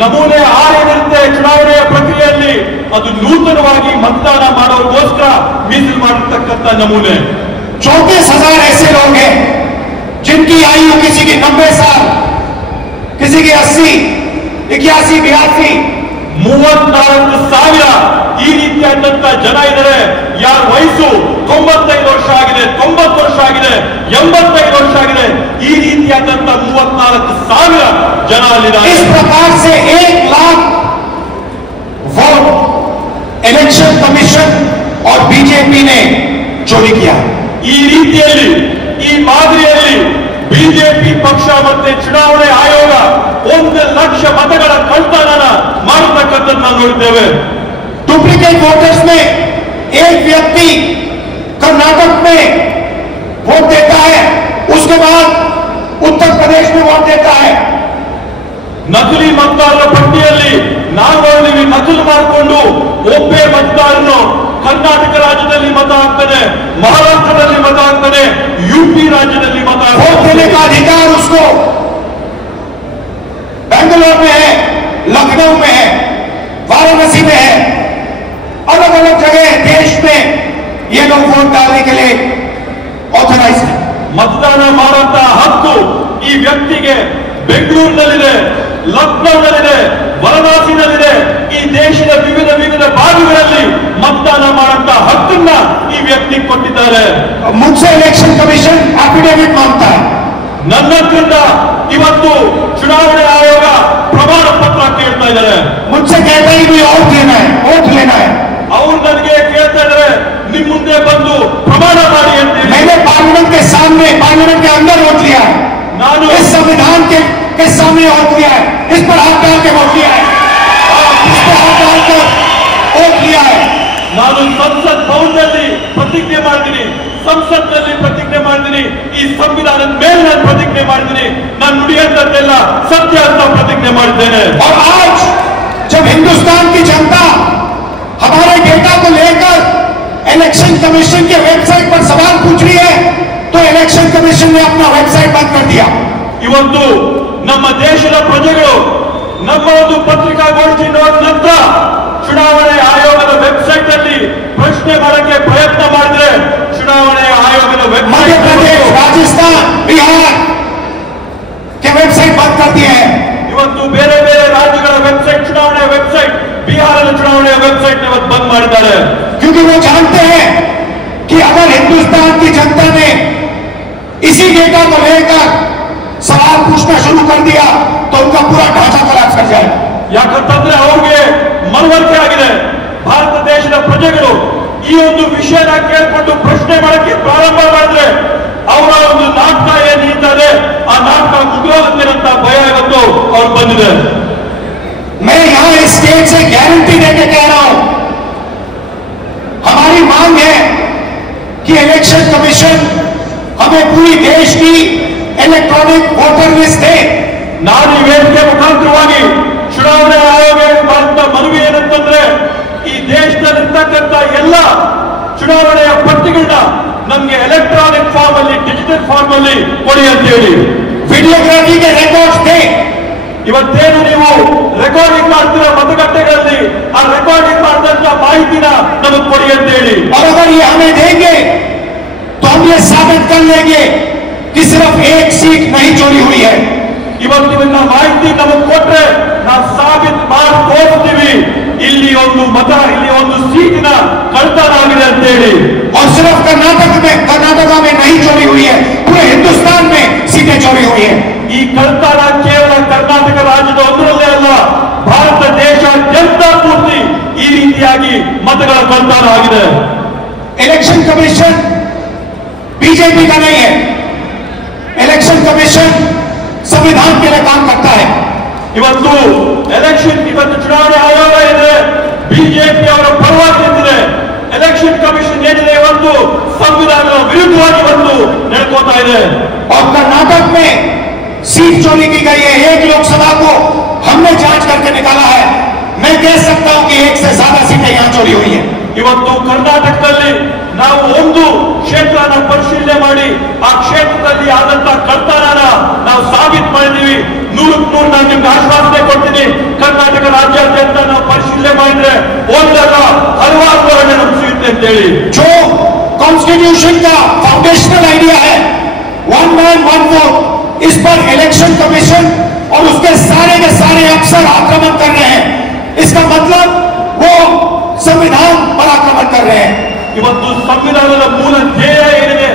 ನಮೂನೆ 6 ಏನಿರುತ್ತೆ ಚುನಾವಣೆಯ ಪ್ರಕ್ರಿಯೆಯಲ್ಲಿ ಅದು ನೂತನವಾಗಿ ಮತದಾನ ಮಾಡೋರಿಗೋಸ್ಕರ ಮೀಸಲು ಮಾಡಿರ್ತಕ್ಕಂಥ ನಮೂನೆ. 34,000 ऐसे लोग हैं जिनकी आयु किसी की 90 साल, किसी की 80, 81, 82. 34,000 ಈ ರೀತಿಯಾದಂತ ಜನ ಇದ್ದಾರೆ. ಯಾರ ವಯಸ್ಸು 95 ವರ್ಷ ಆಗಿದೆ, 90 ವರ್ಷ ಆಗಿದೆ, 85 ವರ್ಷ ಆಗಿದೆ. ಈ ರೀತಿಯಾದಂತ 34,000 ಜನ ಅಲ್ಲಿದ್ದಾರೆ. इस प्रकार से 1 लाख वोट इलेक्शन कमीशन और बीजेपी ने चोरी किया. ಈ ರೀತಿಯಲ್ಲಿ ಈ ಮಾದರಿಯಲ್ಲಿ ಬಿಜೆಪಿ ಪಕ್ಷ ಮತ್ತೆ ಚುನಾವಣೆ ಆಯೋಗ 1 ಲಕ್ಷ ಮತಗಳ ಕಳ್ತನ ಮಾಡತಕ್ಕಂಥದ್ದು ನಾವು ನೋಡಿದ್ದೇವೆ. डुप्लीकेट वोटर्स में एक व्यक्ति कर्नाटक में वोट देता है, उसके बाद उत्तर प्रदेश में वोट देता है. ನಕಲಿ ಮತದಾರರ ಪಟ್ಟಿಯಲ್ಲಿ ನಾವು ನೋಡಿದ್ವಿ, ನಕಲು ಮಾಡಿಕೊಂಡು ಒಬ್ಬೇ ಮತದಾರನು ಕರ್ನಾಟಕ ರಾಜ್ಯದಲ್ಲಿ ಮತ ಹಾಕ್ತಾನೆ, ಮಹಾರಾಷ್ಟ್ರದಲ್ಲಿ ಮತ ಹಾಕ್ತಾನೆ, ಯುಪಿ ರಾಜ್ಯದಲ್ಲಿ ಮತ वोट देने का अधिकार उसको बेंगलोर में है, लखनऊ में है, वाराणसी में है, अलग अलग जगह देश में ये लोग वोट डालने के लिए ऑथराइज है. ಮತದಾನ ಮಾಡುವಂತ ಹಕ್ಕು ಈ ವ್ಯಕ್ತಿಗೆ ಬೆಂಗಳೂರಿನಲ್ಲಿದೆ, ಲಕ್ನೋನಲ್ಲಿದೆ, ವಾರಣಾಸಿನಲ್ಲಿದೆ. ಈ ದೇಶದ ವಿವಿಧ ವಿವಿಧ ಭಾಗಗಳಲ್ಲಿ ಮತದಾನ ಮಾಡುವಂತ ಹಕ್ಕನ್ನ ಈ ವ್ಯಕ್ತಿ ಕೊಟ್ಟಿದ್ದಾರೆ. मुझसे इलेक्शन कमीशन एफिडेविट मांगता है. ನನ್ನ ಹತ್ರದಿಂದ ಇವತ್ತು ಚುನಾವಣೆ ಆಯೋಗ ಪ್ರಮಾಣ ಪತ್ರ ಕೇಳ್ತಾ ಇದ್ದಾರೆ. मुझसे कहता ही भी वोट लेना है, वोट लेना है. ಅವ್ರು ನನಗೆ ಕೇಳ್ತಾ ಇದ್ದಾರೆ, ನಿಮ್ ಮುಂದೆ ಬಂದು ಪ್ರಮಾಣ ಮಾಡಿ ಅಂತ. मैंने पार्लियामेंट के सामने, पार्लियामेंट के अंदर वोट लिया है. ನಾನು इस संविधान के सामने वोट लिया है. इस पर हाथ डाल के वोट लिया है. इस पर हाथ डालकर वोट लिया है. ನಾನು ಸಂಸತ್ ಭವನದಲ್ಲಿ ಪ್ರತಿಜ್ಞೆ ಮಾಡ್ತೀನಿ, ಸಂಸತ್ನಲ್ಲಿ ಪ್ರತಿಜ್ಞೆ ಮಾಡ್ತೀನಿ, ಈ ಸಂವಿಧಾನದ ಮೇಲೆ ನಾನು ಪ್ರತಿಜ್ಞೆ ಮಾಡ್ತೀನಿ, ನಾನು ನುಡಿಯಂತದ್ದೆಲ್ಲ ಸತ್ಯ ಅಂತ ಪ್ರತಿಜ್ಞೆ ಮಾಡಿದ್ದೇನೆ. और आज जब हिंदुस्तान की जनता हमारे डेटा को लेकर इलेक्शन कमीशन के वेबसाइट पर सवाल पूछ रही है, तो इलेक्शन कमीशन ने अपना वेबसाइट बंद कर दिया. ಇವತ್ತು ನಮ್ಮ ದೇಶದ ಪ್ರಜೆಗಳು ನಮ್ಮ ಒಂದು ಪತ್ರಿಕಾಗೋಷ್ಠಿ ನೋಡಿದ ನಂತರ ಚುನಾವಣೆ ಆಯೋಗದ ವೆಬ್ಸೈಟ್ ಅಲ್ಲಿ ಪ್ರಶ್ನೆ ಮಾಡಕ್ಕೆ ಪ್ರಯತ್ನ ಮಾಡಿದ್ರೆ ಚುನಾವಣೆ ಆಯೋಗದ मध्य प्रदेश, ವೆಬ್ಸೈಟ್ राजस्थान, बिहार के वेबसाइट बंद कर दिए हैं. ಇವತ್ತು ಬೇರೆ ಬೇರೆ ರಾಜ್ಯಗಳ ವೆಬ್ಸೈಟ್, ಚುನಾವಣೆ ವೆಬ್ಸೈಟ್, ಬಿಹಾರದ ಚುನಾವಣೆಯ ವೆಬ್ಸೈಟ್ ಇವತ್ತು ಬಂದ್ ಮಾಡಿದ್ದಾರೆ. क्योंकि वो जानते हैं कि अगर हिंदुस्तान की जनता ने इसी डेटा को लेकर सवाल पूछना शुरू कर दिया तो उनका पूरा ढांचा कोलैप्स कर जाएगा. ಯಾಕಂತಂದ್ರೆ ಅವ್ರಿಗೆ ಮನವರಿಕೆ ಆಗಿದೆ, ಭಾರತ ದೇಶದ ಪ್ರಜೆಗಳು ಈ ಒಂದು ವಿಷಯನ ಕೇಳ್ಕೊಂಡು ಪ್ರಶ್ನೆ ಮಾಡಕ್ಕೆ ಪ್ರಾರಂಭ ಮಾಡಿದ್ರೆ ಅವರ ಒಂದು ನಾಟಕ ಏನ್ ನಡೀತದೆ ಆ ನಾಟಕ ಮುಗಿದೋಗುತ್ತೆ ಅಂತ ಭಯ ಇವತ್ತು ಅವ್ರು ಬಂದಿದೆ. मैं यहां इस स्टेज से गारंटी देके कह रहा हूं, हमारी मांग है कि इलेक्शन कमीशन हमें पूरी देश की इलेक्ट्रॉनिक वोटर लिस्ट दे. ನಾನು ಈ ವೇದಿಕೆ ಮುಖಾಂತರವಾಗಿ ಚುನಾವಣಾ ಆಯೋಗ ಮಾಡುವಂತ ಮನವಿ ಏನಂತಂದ್ರೆ, ಈ ದೇಶದಲ್ಲಿರ್ತಕ್ಕಂಥ ಎಲ್ಲ ಚುನಾವಣೆಯ ಪಟ್ಟಿಗಳನ್ನ ನಮ್ಗೆ ಎಲೆಕ್ಟ್ರಾನಿಕ್ ಫಾರ್ಮ್ ಅಲ್ಲಿ, ಡಿಜಿಟಲ್ ಫಾರ್ಮ್ ಅಲ್ಲಿ ಕೊಡಿ ಅಂತ ಹೇಳಿ. वीडियोग्राफी के रिकॉर्ड्स दे. ಇವತ್ತೇನು ನೀವು ರೆಕಾರ್ಡಿಂಗ್ ಮಾಡ್ತೀರಾ ಮತಗಟ್ಟೆಗಳಲ್ಲಿ, ಆ ರೆಕಾರ್ಡಿಂಗ್ ಮಾಡಿದಂತ ಮಾಹಿತಿನ ನಮಗೆ ಕೊಡಿ ಅಂತ ಹೇಳಿ. और अगर ये हमें देंगे तो हम ये साबित कर लेंगे कि सिर्फ एक सीट नहीं चोरी हुई है. ಇವತ್ತು ಇದನ್ನ ಮಾಹಿತಿ ನಮಗೆ ಕೊಟ್ರೆ ನಾವು ಸಾಬೀತು ಮಾಡಿ ಮತ ಇಲ್ಲಿ ಒಂದು ಸೀಟಿನ ಕಳ್ತನ ಆಗಿದೆ ಅಂತ ಹೇಳಿ. और सिर्फ कर्नाटका में नहीं चोरी हुई है, पूरे हिंदुस्तान में सीटें चोरी हुई है. ಈ ಕಳ್ತನ ಕೇವಲ ಕರ್ನಾಟಕ ರಾಜ್ಯದ ಒಂದರಲ್ಲೇ ಅಲ್ಲ, ಭಾರತ ದೇಶಾದ್ಯಂತ ಪೂರ್ತಿ ಈ ರೀತಿಯಾಗಿ ಮತಗಳ ಕಳ್ತನ ಆಗಿದೆ. इलेक्शन कमीशन बीजेपी का नहीं है. इलेक्शन कमीशन संविधान के लिए काम करता है. ಇವತ್ತು ಚುನಾವಣೆ ಆಯೋಗ ಇದೆ, ಬಿಜೆಪಿ ಅವರ ಪರವಾಗಿ ನಿಂತಿದೆ. ಎಲೆಕ್ಷನ್ ಕಮಿಷನ್ ಏನಿದೆ ಇವತ್ತು ಸಂವಿಧಾನದ ವಿರುದ್ಧವಾಗಿ ಇವತ್ತು ನಡ್ಕೋತಾ ಇದೆ. और कर्नाटक में सीट चोरी की गई है. एक लोकसभा को हमने जांच करके निकाला है. मैं कह सकता हूं कि 1 से ज्यादा सीटें यहां चोरी हुई है. ಇವತ್ತು ಕರ್ನಾಟಕದಲ್ಲಿ ನಾವು ಒಂದು ಕ್ಷೇತ್ರನ ಪರಿಶೀಲನೆ ಮಾಡಿ ಆ ಕ್ಷೇತ್ರದಲ್ಲಿ ಆದಂತಹ ಕಳ್ತನನ ನಾವು ಸಾಬೀತು ಮಾಡಿದೀವಿ. 100ಕ್ಕೆ 100 ನಾನು ನಿಮ್ಗೆ ಆಶ್ವಾಸನೆ ಕೊಡ್ತೀನಿ. ಕರ್ನಾಟಕ ರಾಜ್ಯಾದ್ಯಂತ ನಾವು ಪರಿಶೀಲನೆ ಮಾಡಿದ್ರೆ ಒಂದಲ್ಲ ಹಲವಾರು ಧೋರಣೆ ನಮ್ಗೆ ಸಿಗುತ್ತೆ ಅಂತ ಹೇಳಿ. जो कॉन्स्टिट्यूशन का फाउंडेशनल आइडिया है, 1 मैन 1 वोट, इस पर इलेक्शन कमीशन और उसके सारे अफसर आक्रमण कर रहे हैं. इसका मतलब वो संविधान पर आक्रमण कर रहे हैं. ಇವತ್ತು ಸಂವಿಧಾನದ ಮೂಲ ಧ್ಯೇಯ ಏನಿದೆ,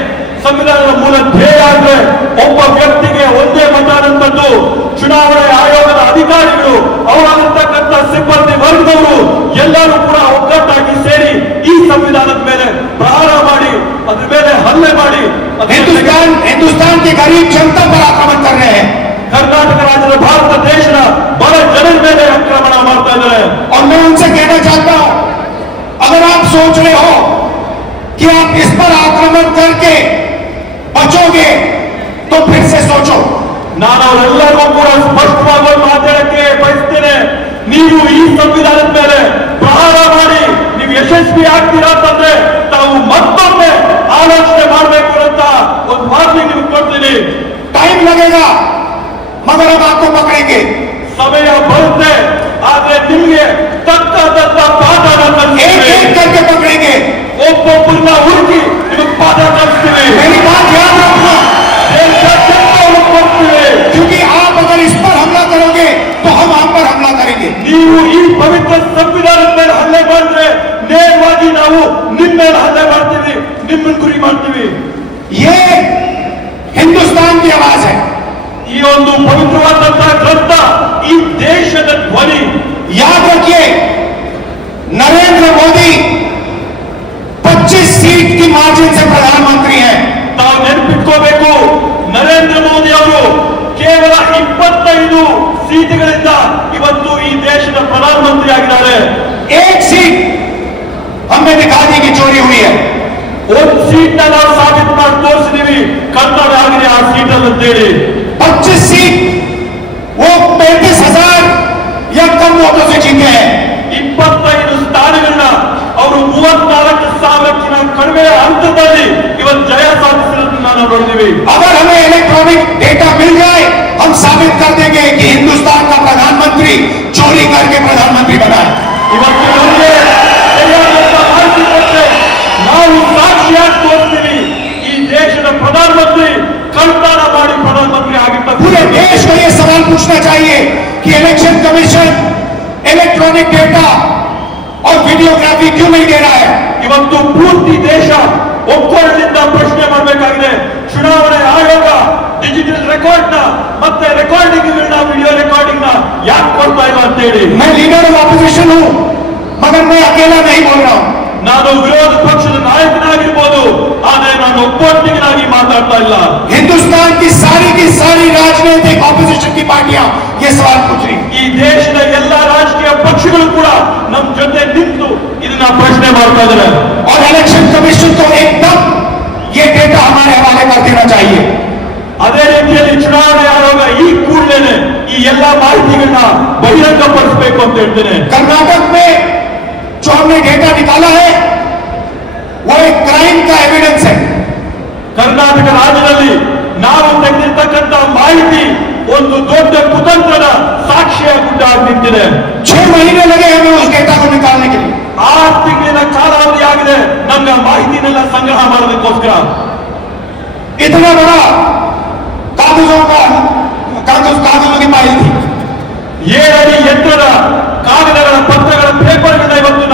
ಸಂವಿಧಾನದ ಮೂಲ ಧ್ಯೇಯ ಅಂದ್ರೆ ಒಬ್ಬ ವ್ಯಕ್ತಿಗೆ ಒಂದೇ ಮತ ಅನ್ನುವಂಥದ್ದು. ಚುನಾವಣೆ ಆಯೋಗದ ಅಧಿಕಾರಿಗಳು, ಅವರಾಗಿರ್ತಕ್ಕಂಥ ಸಿಬ್ಬಂದಿ ವರ್ಗದವರು ಎಲ್ಲರೂ ಕೂಡ ಒಗ್ಗಟ್ಟಾಗಿ ಸೇರಿ ಈ ಸಂವಿಧಾನದ ಮೇಲೆ ಪ್ರಹಾರ ಮಾಡಿ, ಅದ್ರ ಮೇಲೆ ಹಲ್ಲೆ ಮಾಡಿ हिंदुस्तान के गरीब जनता पर आक्रमण कर रहे हैं. ಕರ್ನಾಟಕ ರಾಜ್ಯದ ಭಾರತ ದೇಶದ ಬಡ ಜನರ ಮೇಲೆ ಆಕ್ರಮಣ ಮಾಡ್ತಾ ಇದ್ದಾರೆ. और मैं उनसे कहना चाहता हूं, अगर आप सोच रहे हो कि आप इस पर आक्रमण करके बचोगे तो फिर से सोचो. ನಾನು ಅವರೆಲ್ಲರಿಗೂ ಕೂಡ ಸ್ಪಷ್ಟವಾಗಿ ಮಾತಾಡಕ್ಕೆ ಬಯಸ್ತೇನೆ. ನೀವು ಈ ಸಂವಿಧಾನದ ಮೇಲೆ ಪ್ರಹಾರ ಮಾಡಿ ನೀವು ಯಶಸ್ವಿ ಆಗ್ತೀರಾ ಅಂತಂದ್ರೆ ತಾವು ಮತ್ತೊಮ್ಮೆ ಆಲೋಚನೆ ಮಾಡಬೇಕು ಅಂತ ಒಂದು ವಾರ್ನಿಂಗ್ ನಿಮ್ಗೆ ಕೊಡ್ತೀನಿ. टाइम लगेगा मगर हम आपको पकड़ेंगे. ಸಮಯ ಬರುತ್ತೆ, ಆದ್ರೆ ನಿಮ್ಗೆ ತಕ್ಕಂತ ಪಾಠನ एक एक करके पकड़ेंगे. ಒಬ್ಬೊಬ್ಬರನ್ನ ಹುಡುಕಿ ನಿಮಗೆ ಪಾಠ ಕಲಿಸ್ತೀವಿ. मेरी बात याद रखना, क्योंकि आप अगर इस पर हमला करोगे तो हम आप पर हमला करेंगे. ನೀವು ಈ ಪವಿತ್ರ ಸಂವಿಧಾನದ ಮೇಲೆ ಹಲ್ಲೆ ಮಾಡಿದ್ರೆ ನೇರವಾಗಿ ನಾವು ನಿಮ್ಮ ಮೇಲೆ ಹಲ್ಲೆ ಮಾಡ್ತೀವಿ, ನಿಮ್ಮನ್ನು ಗುರಿ ಮಾಡ್ತೀವಿ. ये हिंदुस्तान की आवाज है. ಈ ಒಂದು ಪವಿತ್ರವಾದಂತಹ ಗ್ರಂಥ ಈ ದೇಶದ ಧ್ವನಿ. याद रखिए, नरेंद्र मोदी 25 सीट की मार्जिन से प्रधानमंत्री हैं. ತಾವು ನೆನಪಿಟ್ಕೋಬೇಕು, ನರೇಂದ್ರ ಮೋದಿ ಅವರು ಕೇವಲ 25 ಸೀಟುಗಳಿಂದ ಇವತ್ತು ಈ ದೇಶದ ಪ್ರಧಾನಮಂತ್ರಿ ಆಗಿದ್ದಾರೆ. एक सीट हमने दिखा दी कि चोरी हुई है. ಒಂದು ಸೀಟ್ ನಾವು ಸಾಬೀತು ಮಾಡಿ ತೋರಿಸಿದೀವಿ ಕನ್ನಡ ಆಗಿದೆ ಆ ಸೀಟಲ್ಲಿ ಅಂತೇಳಿ. 25 सीट वो 35,000 या कम वोटों से जीते हैं. 25 ಸ್ಥಾನಗಳನ್ನ ಅವರು 34,000ಕ್ಕಿಂತ ಕಡಿಮೆ ಹಂತದಲ್ಲಿ ಇವತ್ತು ಜಯ ಸಾಧಿಸಿರೋದನ್ನ ನಾವು ನೋಡಿದೀವಿ. अगर हमें इलेक्ट्रॉनिक डेटा मिल जाए, हम साबित कर देंगे कि हिंदुस्तान का प्रधानमंत्री चोरी करके प्रधानमंत्री बना है. ಇವತ್ತು ನಮಗೆ ಸರಿಯಾದಂತ ಮಾಹಿತಿ ಕೊಟ್ಟರೆ ನಾವು ಸಾಕ್ಷಿಯಾಗಿ ತೋರಿಸ್ತೀವಿ ಈ ದೇಶದ ಪ್ರಧಾನಮಂತ್ರಿ ಕಳ್ತನ ಮಾಡಿ ಪ್ರಧಾನಮಂತ್ರಿ ಆಗಿರ್ತಾರೆ. पूरे देश को यह सवाल पूछना चाहिए कि इलेक्शन कमीशन इलेक्ट्रॉनिक डेटा और वीडियोग्राफी क्यों नहीं दे रहा है. ಇವತ್ತು ಪೂರ್ತಿ ದೇಶ ಒಕ್ಕೊರಲಿಂದ ಪ್ರಶ್ನೆ ಮಾಡಬೇಕಾಗಿದೆ. ಚುನಾವಣೆ ಆಯೋಗ ಡಿಜಿಟಲ್ ರೆಕಾರ್ಡ್ ನ ಮತ್ತೆ ರೆಕಾರ್ಡಿಂಗ್ ವಿಡಿಯೋ ರೆಕಾರ್ಡಿಂಗ್ ನ ಯಾಕೆ ಕೊಡ್ತಾ ಇಲ್ಲ ಅಂತ ಹೇಳಿ. मैं लीडर ऑफ ऑपोजिशन हूं, मगर मैं अकेला नहीं बोल रहा हूं. ನಾನು विरोध पक्षದ ನಾಯಕನಾಗಿರ್ಬೋದು, ಆದರೆ ನಾನು ಒಬ್ಬೊಟ್ಟಿಗನಾಗಿ ಮಾತಾಡ್ತಾ ಇಲ್ಲ. हिंदुस्तान की सारी राजनीतिक ऑपोजिशन की पार्टियां ये सवाल पूछ रही. ಈ ದೇಶದ ಎಲ್ಲಾ ರಾಜಕೀಯ ಪಕ್ಷಗಳು ಕೂಡ ನಮ್ಮ ಜೊತೆ ನಿಂತು ಇದನ್ನ ಪ್ರಶ್ನೆ ಮಾಡ್ತಾ ಇದ್ದಾರೆ. और इलेक्शन कमीशन को एकदम ये डेटा हमारे हवाले कर देना चाहिए. ಅದೇ ರೀತಿಯಲ್ಲಿ ಚುನಾವಣೆ ಆಯೋಗ ಈ ಕೂಡಲೇ ಈ ಎಲ್ಲಾ ಮಾಹಿತಿಗಳನ್ನ ಬಹಿರಂಗಪಡಿಸಬೇಕು ಅಂತ ಹೇಳ್ತೇನೆ. कर्नाटक में जो हमने डेटा निकाला है वो एक क्राइम का एविडेंस है. ಕರ್ನಾಟಕ ರಾಜ್ಯದಲ್ಲಿ ನಾವು ತೆಗೆದಿರ್ತಕ್ಕಂಥ ಮಾಹಿತಿ ಒಂದು ದೊಡ್ಡ ಕುತಂತ್ರದ ಸಾಕ್ಷಿಯಾಗಿ ನಿಂತಿದೆ. 6 महीने लगे हमें उस डेटा को निकालने के लिए. 6 ತಿಂಗಳಿನ ಕಾಲಾವಧಿ ಆಗಿದೆ ನಮ್ಗೆ ಮಾಹಿತಿನೆಲ್ಲ ಸಂಗ್ರಹ ಮಾಡೋದಕ್ಕೋಸ್ಕರ. इतना बड़ा कागजों की फाइल थी. 7 ಅಡಿ ಎತ್ತರದ ಕಾಗದಗಳ ಪತ್ರಗಳ ಪೇಪರ್ಗಳನ್ನ ಇವತ್ತು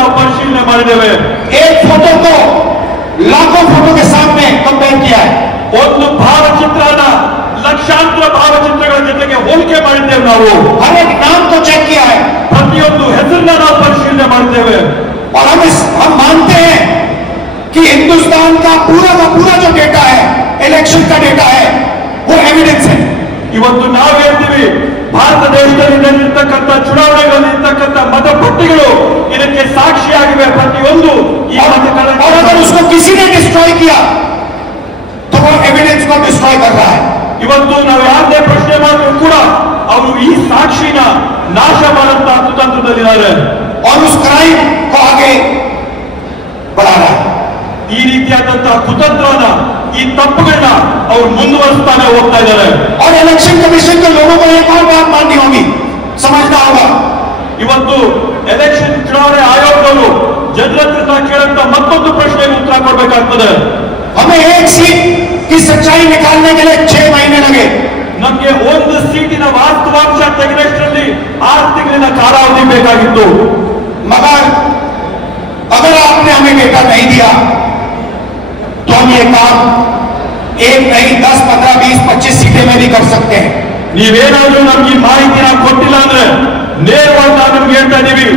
हिंदुस्तान का पूरा जो डेटा है, इलेक्शन का डेटा है, वो एविडेंस है। ಇವತ್ತು ನಾವು ಹೇಳ್ತೀವಿ ಭಾರತ ದೇಶದಲ್ಲಿ ನಡೆದಿರ್ತಕ್ಕಂಥ ಚುನಾವಣೆಗಳಲ್ಲಿ ಇರ್ತಕ್ಕಂಥ ಮತಪಟ್ಟಿಗಳು ಇದಕ್ಕೆ ಸಾಕ್ಷಿಯಾಗಿವೆ ಪ್ರತಿಯೊಂದು ಈ और अगर उसको किसी ने डिस्ट्रॉय किया तो वो एविडेंस को डिस्ट्रॉय कर रहा है। ಇವತ್ತು ನಾವು ಯಾರನ್ನೇ ಪ್ರಶ್ನೆ ಮಾಡಿದ್ರು ಕೂಡ ಅವರು ಈ ಸಾಕ್ಷಿನ ನಾಶ ಮಾಡುವಂತಹ ಕುತಂತ್ರದಲ್ಲಿದ್ದಾರೆ और उस क्राइम को आगे बढ़ा रहा है। ಈ ರೀತಿಯಾದಂತಹ ಕುತಂತ್ರನ ಈ ತಪ್ಪುಗಳನ್ನ ಅವರು ಮುಂದುವರಿಸ್ತಾನೆ ಹೋಗ್ತಾ ಇದ್ದಾರೆ और इलेक्शन कमीशन के लोगों को एक और बात माननी होगी, समझना होगा। ಇವತ್ತು ಎಲೆಕ್ಷನ್ ಚುನಾವಣೆ ಆಯೋಗದವರು ಜನರ ಹತ್ರ ಕೇಳಂತ ಮತ್ತೊಂದು ಪ್ರಶ್ನೆಗೆ ಉತ್ತರ ಕೊಡಬೇಕಾಗ್ತದೆ हमें एक सीट की सच्चाई निकालने के लिए 6 महीने लगे। ನಮಗೆ ಒಂದು ಸೀಟಿನ ವಾಸ್ತವಾಂಶ ತೆಗೆದಷ್ಟರಲ್ಲಿ 6 ತಿಂಗಳಿನ ಕಾಲಾವಧಿ ಬೇಕಾಗಿತ್ತು मगर अगर आपने हमें डेटा नहीं दिया तो हम ये काम 1 नहीं 10, 15, 20, 25 सीटें में भी कर सकते हैं। ನೀವೇನಾದ್ರೂ ನಮ್ಗೆ ಈ ಮಾಹಿತಿನ ಕೊಟ್ಟಿಲ್ಲ ಅಂದ್ರೆ ನೇರವಾಗಿ ನಾವು ನಿಮ್ಗೆ ಹೇಳ್ತಾ ಇದೀವಿ,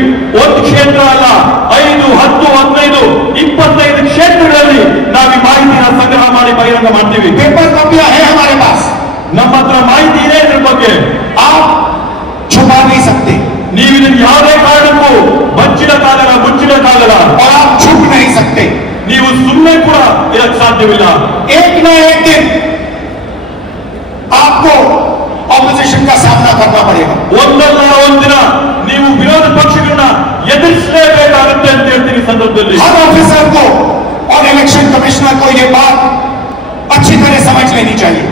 ಒಂದು ಕ್ಷೇತ್ರ ಅಲ್ಲ 5, 10, 15, 25 ಕ್ಷೇತ್ರಗಳಲ್ಲಿ ನಾವು ಈ ಮಾಹಿತಿನ ಸಂಗ್ರಹ ಮಾಡಿ ಬಹಿರಂಗ ಮಾಡ್ತೀವಿ। पेपर कॉपियां हैं हमारे पास, ನಮ್ಮ ಹತ್ರ ಮಾಹಿತಿ ಇದೆ ಇದ್ರ ಬಗ್ಗೆ, आप छुपा नहीं सकते ನೀವು ಇದನ್ನ ಯಾವುದೇ ಕಾರಣಕ್ಕೂ ಬಚ್ಚಿಡಕ್ಕಾಗಲ್ಲ, ಮುಚ್ಚಿಡಕ್ಕಾಗಲ್ಲ, और आप छुप नहीं सकते। ನೀವು ಸುಮ್ಮನೆ ಕೂಡ ಇರಕ್ಕೆ ಸಾಧ್ಯವಿಲ್ಲ। एक न एक दिन आपको ऑपोजिशन का सामना करना पड़ेगा। ಒಂದಲ್ಲ ಒಂದಿನ ನೀವು ವಿರೋಧ ಪಕ್ಷಗಳನ್ನ ಎದುರಿಸಲೇಬೇಕಾಗುತ್ತೆ ಅಂತ ಹೇಳ್ತೀನಿ ಈ ಸಂದರ್ಭದಲ್ಲಿ। हर ऑफिसर को और इलेक्शन कमिश्नर को ये बात अच्छी तरह समझ लेनी चाहिए।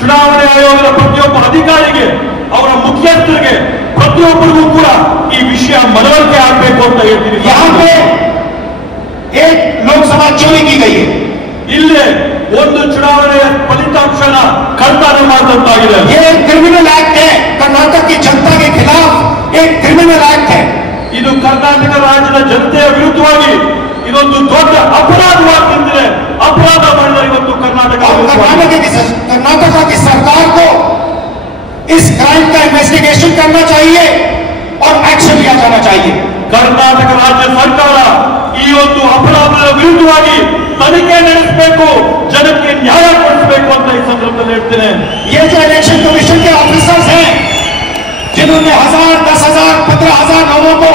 ಚುನಾವಣೆ ಆಯೋಗದ ಪ್ರತಿಯೊಬ್ಬ ಅಧಿಕಾರಿಗೆ, ಅವರ ಮುಖ್ಯಸ್ಥರಿಗೆ, ಪ್ರತಿಯೊಬ್ಬರಿಗೂ ಕೂಡ ಈ ವಿಷಯ ಮನವರಿಕೆ ಆಗಬೇಕು ಅಂತ ಹೇಳ್ತೀನಿ। यहाँ पे एक लोकसभा चोरी की गई है, ಇಲ್ಲೇ ಒಂದು ಚುನಾವಣೆಯ ಫಲಿತಾಂಶನ ಕಳ್ತನ ಮಾಡಿದಂತಾಗಿದೆ। ये एक क्रिमिनल एक्ट है, कर्नाटक की जनता के खिलाफ एक क्रिमिनल एक्ट है। ಇದು ಕರ್ನಾಟಕ ರಾಜ್ಯದ ಜನತೆಯ ವಿರುದ್ಧವಾಗಿ ಇದೊಂದು ದೊಡ್ಡ ಅಪರಾಧವಾಗಿ ನಿಂತಿದೆ। ಅಪರಾಧ ಮಾಡಿದರೆ ಇವತ್ತು ಕರ್ನಾಟಕ और कर्नाटका की सरकार को इस क्राइम का इन्वेस्टिगेशन करना चाहिए और एक्शन लिया जाना चाहिए। ಕರ್ನಾಟಕ ರಾಜ್ಯ ಸರ್ಕಾರ ಈ ಒಂದು ಅಪರಾಧದ ವಿರುದ್ಧವಾಗಿ ತನಿಖೆ ನಡೆಸಬೇಕು, ಜನಕ್ಕೆ ನ್ಯಾಯ ಕೊಡಿಸಬೇಕು ಅಂತ ಈ ಸಂದರ್ಭದಲ್ಲಿ ಹೇಳ್ತೇನೆ। ये जो इलेक्शन कमीशन के ऑफिसर्स हैं जिन्होंने 1000, 10,000, 15,000 लोगों को,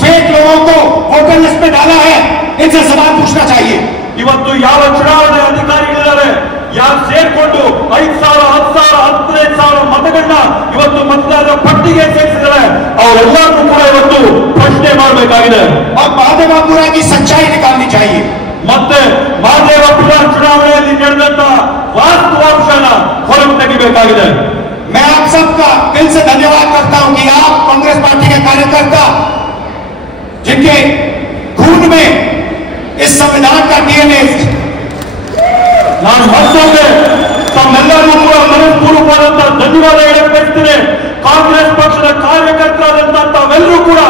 फेक लोगों को वोटर लिस्ट में डाला है, इनसे सवाल पूछना चाहिए। ಇವತ್ತು ಯಾವ ಚುನಾವಣೆ ಅಧಿಕಾರಿಗಳಿದ್ದಾರೆ, ಯಾರು ಸೇರ್ಕೊಂಡು 5,000, 10,000, 15,000 ಮತಗಳನ್ನ ಇವತ್ತು ಮತದಾರರ ಪಟ್ಟಿಗೆ ಸೇರಿಸಿದ್ದಾರೆ, ಅವರೆಲ್ಲರೂ ಕೂಡ ಇವತ್ತು ಪ್ರಶ್ನೆ ಮಾಡಬೇಕಾಗಿದೆ। और महादेवपुरा की सच्चाई निकालनी चाहिए। ಮತ್ತೆ ಮಹದೇವಪುರ ಚುನಾವಣೆಯಲ್ಲಿ ನಡೆದಂತ ವಾಸ್ತವಾಂಶನ ಹೊರಗೆ ತೆಗಿಬೇಕಾಗಿದೆ। मैं आप सबका दिल से धन्यवाद करता हूं कि आप कांग्रेस पार्टी के कार्यकर्ता, जिनके खून में इस संविधान का डीएनए, ನಾನು ಮತ್ತೊಮ್ಮೆ ತಮ್ಮೆಲ್ಲರಿಗೂ ಕೂಡ ಮನಸ್ಪೂರ್ವಕವಾದಂತಹ ಧನ್ಯವಾದ ಹೇಳಕ್ ಬಯಸ್ತೇನೆ। ಕಾಂಗ್ರೆಸ್ ಪಕ್ಷದ ಕಾರ್ಯಕರ್ತರಾದಂತಹ ತಾವೆಲ್ಲರೂ ಕೂಡ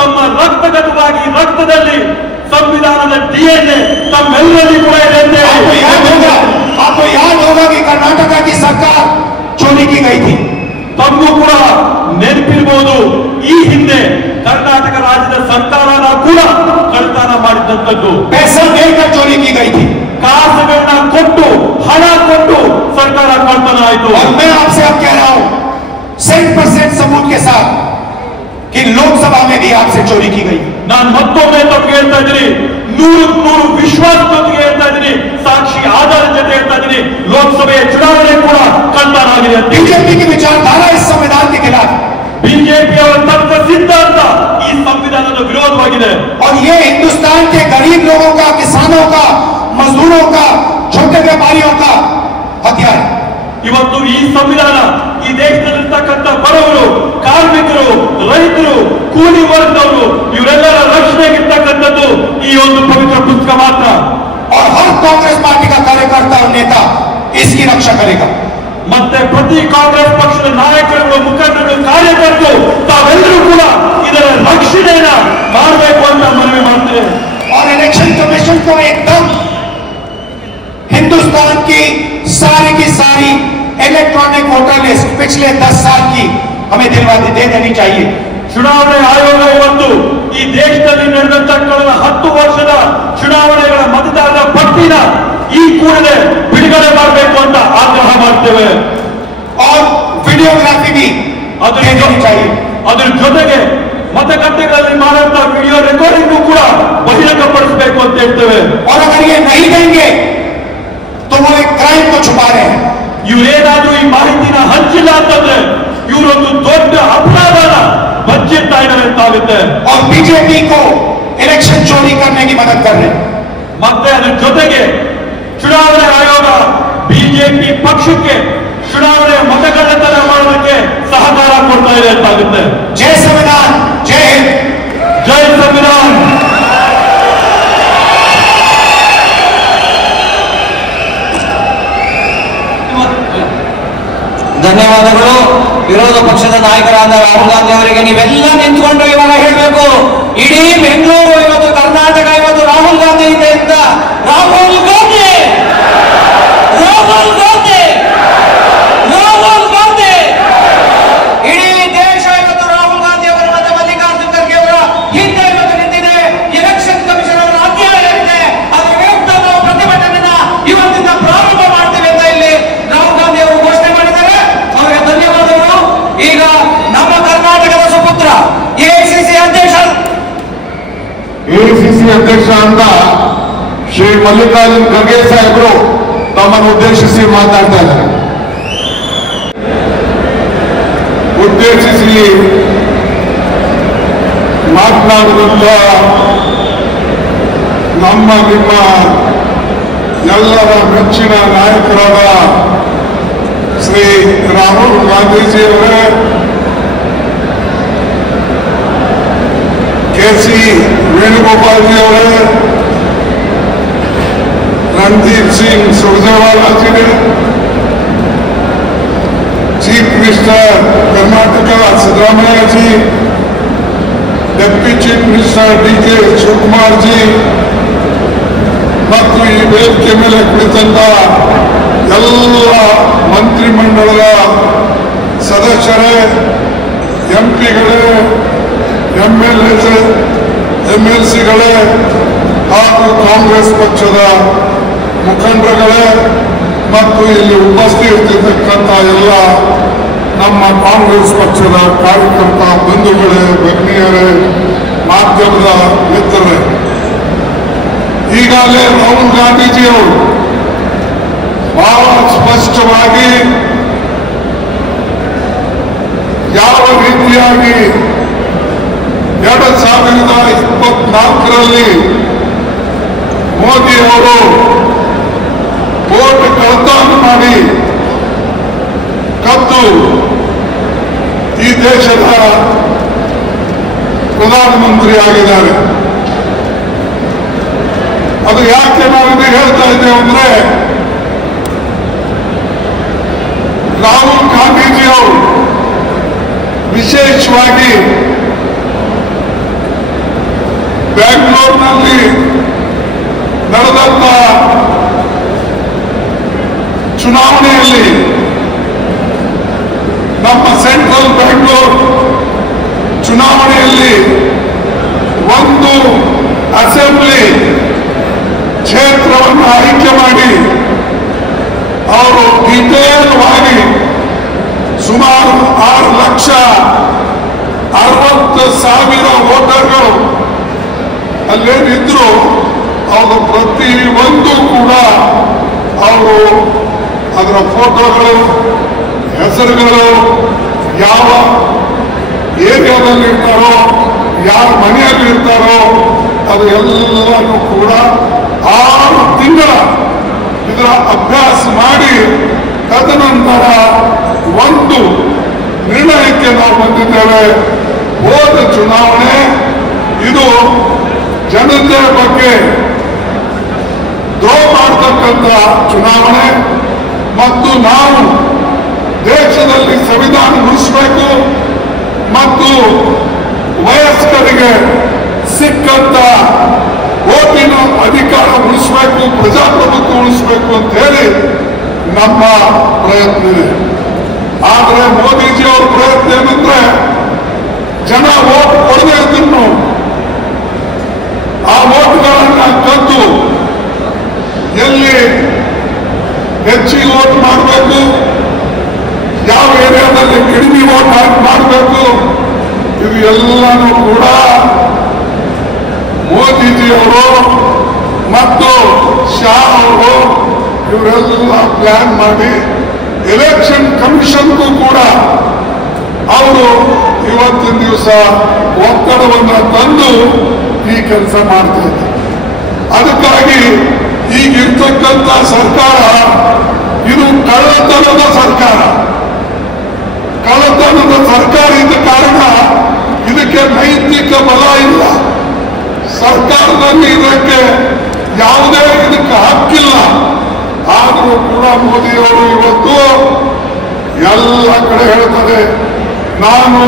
ತಮ್ಮ ರಕ್ತಗತವಾಗಿ ರಕ್ತದಲ್ಲಿ ಸಂವಿಧಾನದ ಡಿಎನ್ಎ ತಮ್ಮೆಲ್ಲರಲ್ಲಿ ಕೂಡ ಇದೆ ಅಂತ आपको याद होगा कि कर्नाटका की सरकार चोरी की गई थी। ತಮಗೂ ಕೂಡ ನೆನಪಿರಬಹುದು, ಈ ಹಿಂದೆ ಕರ್ನಾಟಕ ರಾಜ್ಯದ ಸರ್ಕಾರನ ಕೂಡ ಕಳ್ತನ ಮಾಡಿದಂತದ್ದು। पैसा देकर चोरी की गई थी। ಕಾಸುಗಳನ್ನ ಕೊಟ್ಟು, ಹಣ ಕೊಟ್ಟು ಸರ್ಕಾರ ಕಳ್ತನ ಆಯಿತು। और मैं आपसे अब कह रहा हूं 100% सबूत के साथ कि लोकसभा में भी आपसे चोरी की गई। ನಾನು ಮತ್ತೊಮ್ಮೆ ತಮಗೆ ಹೇಳ್ತಾ ಇದ್ದೀನಿ, 100% ವಿಶ್ವಾಸದೊಂದಿಗೆ ಹೇಳ್ತಾ ಇದ್ದೀನಿ, ಸಾಕ್ಷಿ ಆಧಾರದ ಜೊತೆ ಹೇಳ್ತಾ ಇದ್ದೀನಿ, ಲೋಕಸಭೆಯ ಚುನಾವಣೆ ಕೂಡ ಕಳ್ತನ ಆಗಿದೆ ಅಂತ। बीजेपी की विचारधारा इस संविधान के खिलाफ, ಬಿಜೆಪಿ ಅವರ ತತ್ವ ಸಿದ್ಧಾಂತ ಈ ಸಂವಿಧಾನದ ವಿರೋಧವಾಗಿದೆ। और ये हिंदुस्तान के गरीब लोगों का, किसानों का, मजदूरों का, छोटे व्यापारियों का हथियार। ಇವತ್ತು ಈ ಸಂವಿಧಾನ ಈ ದೇಶದಲ್ಲಿರ್ತಕ್ಕಂಥ ಬಡವರು, ಕಾರ್ಮಿಕರು, ರೈತರು, ಕೂಲಿ ವರ್ಗದವರು ಇವರೆಲ್ಲರ ರಕ್ಷಣೆಗಿರ್ತಕ್ಕಂಥದ್ದು ಈ ಒಂದು ಪವಿತ್ರ ಪುಸ್ತಕ ಮಾತ್ರ। और हर कांग्रेस पार्टी का कार्यकर्ता और नेता इसकी रक्षा करेगा। ಮತ್ತೆ ಪ್ರತಿ ಕಾಂಗ್ರೆಸ್ ಪಕ್ಷದ ನಾಯಕರುಗಳು, ಮುಖಂಡರು, ಕಾರ್ಯಕರ್ತರು ತಾವೆಲ್ಲರೂ ಕೂಡ ಇದರ ರಕ್ಷಣೆಯನ್ನ ಮಾಡಬೇಕು ಅಂತ ಮನವಿ ಮಾಡ್ತೇವೆ। और इलेक्शन कमीशन को एकदम हिंदुस्तान की सारी इलेक्ट्रॉनिक वोटर लिस्ट पिछले 10 साल की हमें दिलवादी दे देनी चाहिए। ಚುನಾವಣೆ ಆಯೋಗ ಇವತ್ತು ಈ ದೇಶದಲ್ಲಿ ನಡೆದಂತ ಕಳೆದ 10 ವರ್ಷದ ಚುನಾವಣೆಗಳ ಮತದಾರರ ಪಟ್ಟಿ ಭಕ್ತಿನ ಈ ಕೂಡಲೇ ಬಿಡುಗಡೆ ಮಾಡಬೇಕು ಅಂತ ಆಗ್ರಹ ಮಾಡ್ತೇವೆ. और वीडियोग्राफी भी ಅದ್ರ ಜೊತೆಗೆ ಮತಗಟ್ಟೆಗಳಲ್ಲಿ ಮಾಡುವಂತಹ ವಿಡಿಯೋ ರೆಕಾರ್ಡಿಂಗ್ ಕೂಡ ಬಹಿರಂಗಪಡಿಸಬೇಕು ಅಂತ ಹೇಳ್ತೇವೆ. और अगर ये नहीं देंगे तो वो एक क्राइम को छुपा रहे हैं. ಇವರೇನಾದ್ರೂ ಈ ಮಾಹಿತಿನ ಹಂಚಿಲ್ಲ ಅಂತಂದ್ರೆ ಇವರೊಂದು ದೊಡ್ಡ ಅಪರಾಧನ ಬಚ್ಚಿಡ್ತಾ ಇದ್ದಾರೆ ಅಂತ ಆಗುತ್ತೆ. और बीजेपी को इलेक्शन चोरी करने की मदद कर रहे हैं. ಮತ್ತೆ ಅದ್ರ ಜೊತೆಗೆ ಚುನಾವಣೆ ಆಯೋಗ ಬಿಜೆಪಿ ಪಕ್ಷಕ್ಕೆ ಚುನಾವಣೆ ಮತಗಳ್ಳತನ ಮಾಡೋದಕ್ಕೆ ಸಹಕಾರ ಕೊಡ್ತಾ ಇದೆ ಅಂತಾಗುತ್ತೆ. जय संविधान, जय हिंद, ಜೈ ಸಂವಿಧಾನ್. ಧನ್ಯವಾದಗಳು. ವಿರೋಧ ಪಕ್ಷದ ನಾಯಕರಾದ ರಾಹುಲ್ ಗಾಂಧಿ ಅವರಿಗೆ ನೀವೆಲ್ಲ ನಿಂತ್ಕೊಂಡು ಇವಾಗ ಹೇಳಬೇಕು, ಇಡೀ ಬೆಂಗಳೂರು ಇವತ್ತು ಕರ್ನಾಟಕ ಇವತ್ತು ರಾಹುಲ್ ಗಾಂಧಿ ಇದೆ ಅಂತ. ರಾಹುಲ್ ಗಾಂಧಿ, ರಾಹುಲ್ ಗಾಂಧಿ, ರಾಹುಲ್ ಗಾಂಧಿ. ಇಡೀ ದೇಶ ಇವತ್ತು ರಾಹುಲ್ ಗಾಂಧಿ ಅವರ ಮತ್ತು ಮಲ್ಲಿಕಾರ್ಜುನ್ ಖರ್ಗೆ ಅವರ ಹಿಂದೆ ಇವತ್ತು ನಿಂತಿದೆ. ಎಲೆಕ್ಷನ್ ಕಮಿಷನ್ ಅವರ ಅನ್ಯಾಯ ಇದೆ, ಅದರ ವಿರುದ್ಧ ನಾವು ಪ್ರತಿಭಟನೆಯನ್ನ ಇವತ್ತಿಂದ ಪ್ರಾರಂಭ ಮಾಡ್ತೇವೆ ಅಂತ ಇಲ್ಲಿ ರಾಹುಲ್ ಗಾಂಧಿ ಅವರು ಘೋಷಣೆ ಮಾಡಿದ್ದಾರೆ. ಅವರಿಗೆ ಧನ್ಯವಾದಗಳು. ಈಗ ನಮ್ಮ ಕರ್ನಾಟಕದ ಸುಪುತ್ರ ಎಐಸಿಸಿ ಅಧ್ಯಕ್ಷ ಅಂತ ಶ್ರೀ ಮಲ್ಲಿಕಾರ್ಜುನ್ ಖರ್ಗೆ ಸಾಹೇಬರು ತಮ್ಮನ್ನು ಉದ್ದೇಶಿಸಿ ಮಾತಾಡ್ತಾ ಇದ್ದಾರೆ. ಉದ್ದೇಶಿಸಿ ಮಾತನಾಡುವಂತ ನಮ್ಮ ನಿಮ್ಮ ಎಲ್ಲರ ಮೆಚ್ಚಿನ ನಾಯಕರಾದ ಶ್ರೀ ರಾಹುಲ್ ಗಾಂಧೀಜಿಯವರೇ, ಕೆ.ಸಿ. ವೇಣುಗೋಪಾಲ್ जी ಅವರೇ, रणदीप सिंह सुरजेवाला जी ने, chief minister Karnataka Siddaramaiah ji, deputy chief minister D K. Shivakumar ji ಮತ್ತು ಈ ವೇದಿಕೆ ಮೇಲೆ ಕುಳಿತಂತ ಎಲ್ಲ ಮಂತ್ರಿಮಂಡಲದ ಸದಸ್ಯರೇ, ಎಂಪಿಗಳೇ, ಎಂಎಲ್ಸಿಗಳೇ ಹಾಗೂ ಕಾಂಗ್ರೆಸ್ ಪಕ್ಷದ ಮುಖಂಡರುಗಳೇ ಮತ್ತು ಇಲ್ಲಿ ಉಪಸ್ಥಿತಿರ್ತಕ್ಕಂಥ ಎಲ್ಲ ನಮ್ಮ ಕಾಂಗ್ರೆಸ್ ಪಕ್ಷದ ಕಾರ್ಯಕರ್ತ ಬಂಧುಗಳೇ, ಭಗ್ನಿಯರೇ, ಮಾಧ್ಯಮದ ಮಿತ್ರರೇ, ಈಗಾಗಲೇ ರಾಹುಲ್ ಗಾಂಧೀಜಿಯವರು ಬಹಳ ಸ್ಪಷ್ಟವಾಗಿ ಯಾವ ರೀತಿಯಾಗಿ 2024ರಲ್ಲಿ ಮೋದಿ ಅವರು ವೋಟ್ ಕಳತನ ಮಾಡಿ ಕದ್ದು ಈ ದೇಶದ ಪ್ರಧಾನಮಂತ್ರಿ ಆಗಿದ್ದಾರೆ. ಅದು ಯಾಕೆ ನಾವು ಹೇಳ್ತಾ ಇದ್ದೇವೆ ಅಂದ್ರೆ, ರಾಹುಲ್ ಗಾಂಧೀಜಿಯವರು ವಿಶೇಷವಾಗಿ ಬೆಂಗಳೂರಿನಲ್ಲಿ ನಡೆದಂತ ಚುನಾವಣೆಯಲ್ಲಿ ನಮ್ಮ ಸೆಂಟ್ರಲ್ ಬೆಂಗಳೂರು ಚುನಾವಣೆಯಲ್ಲಿ ಒಂದು ಅಸೆಂಬ್ಲಿ ಕ್ಷೇತ್ರವನ್ನು ಆಯ್ಕೆ ಮಾಡಿ ಅವರು ಡಿಟೇಲ್ವಾಗಿ ಸುಮಾರು 6,60,000 ವೋಟರ್ಗಳು ಅಲ್ಲೇನಿದ್ರು ಅವರು ಪ್ರತಿ ಒಂದು ಕೂಡ ಅವರು ಅದರ ಫೋಟೋಗಳು, ಹೆಸರುಗಳು, ಯಾವ ಏರಿಯಾದಲ್ಲಿ ಇರ್ತಾರೋ, ಯಾರ ಮನೆಯಲ್ಲಿ ಇರ್ತಾರೋ ಅದು ಎಲ್ಲನೂ ಕೂಡ 6 ತಿಂಗಳ ಇದರ ಅಭ್ಯಾಸ ಮಾಡಿ ತದನಂತರ ಒಂದು ನಿರ್ಣಯಕ್ಕೆ ನಾವು ಬಂದಿದ್ದೇವೆ. ಹೋದ ಚುನಾವಣೆ ಇದು ಜನತೆ ಬಗ್ಗೆ ದ್ರೋಹ ಮಾಡತಕ್ಕಂಥ ಚುನಾವಣೆ ಮತ್ತು ನಾವು ದೇಶದಲ್ಲಿ ಸಂವಿಧಾನ ಉಳಿಸಬೇಕು ಮತ್ತು ವಯಸ್ಕರಿಗೆ ಸಿಕ್ಕಂತ ವೋಟಿನ ಅಧಿಕಾರ ಉಳಿಸಬೇಕು, ಪ್ರಜಾಪ್ರಭುತ್ವ ಉಳಿಸಬೇಕು ಅಂತ ಹೇಳಿ ನಮ್ಮ ಪ್ರಯತ್ನ ಇದೆ. ಆದರೆ ಮೋದಿಜಿ ಅವರ ಪ್ರಯತ್ನ ಏನಂದ್ರೆ, ಜನ ವೋಟ್ ಕೊಡದೇ ಇದ್ರು ಆ ವೋಟ್ಗಳನ್ನ ಕದ್ದು ಹೆಚ್ಚಿಗೆ ವೋಟ್ ಮಾಡಬೇಕು, ಯಾವ ಏರಿಯಾದಲ್ಲಿ ಕಡಿಮೆ ವೋಟ್ ಮಾಡಬೇಕು, ಇದು ಎಲ್ಲನೂ ಕೂಡ ಮೋದಿಜಿಯವರು ಮತ್ತು ಶಾ ಅವರು ಇವರೆಲ್ಲ ಪ್ಲಾನ್ ಮಾಡಿ ಎಲೆಕ್ಷನ್ ಕಮಿಷನ್ಗೂ ಕೂಡ ಅವರು ಇವತ್ತಿನ ದಿವಸ ಒತ್ತಡವನ್ನು ತಂದು ಈ ಕೆಲಸ ಮಾಡ್ತಾ ಇದ್ದಾರೆ. ಅದಕ್ಕಾಗಿ ಈಗಿರ್ತಕ್ಕಂಥ ಸರ್ಕಾರ ಇದು ಕಳ್ಳತನದ ಸರ್ಕಾರ. ಕಳ್ಳತನದ ಸರ್ಕಾರ ಇದ್ದ ಕಾರಣ ಇದಕ್ಕೆ ನೈತಿಕ ಬಲ ಇಲ್ಲ. ಸರ್ಕಾರದಲ್ಲಿ ಇದಕ್ಕೆ ಯಾವುದೇ ಇದಕ್ಕೆ ಹಕ್ಕಿಲ್ಲ. ಆದರೂ ಕೂಡ ಮೋದಿಯವರು ಇವತ್ತು ಎಲ್ಲ ಕಡೆ ಹೇಳ್ತಾರೆ, ನಾನು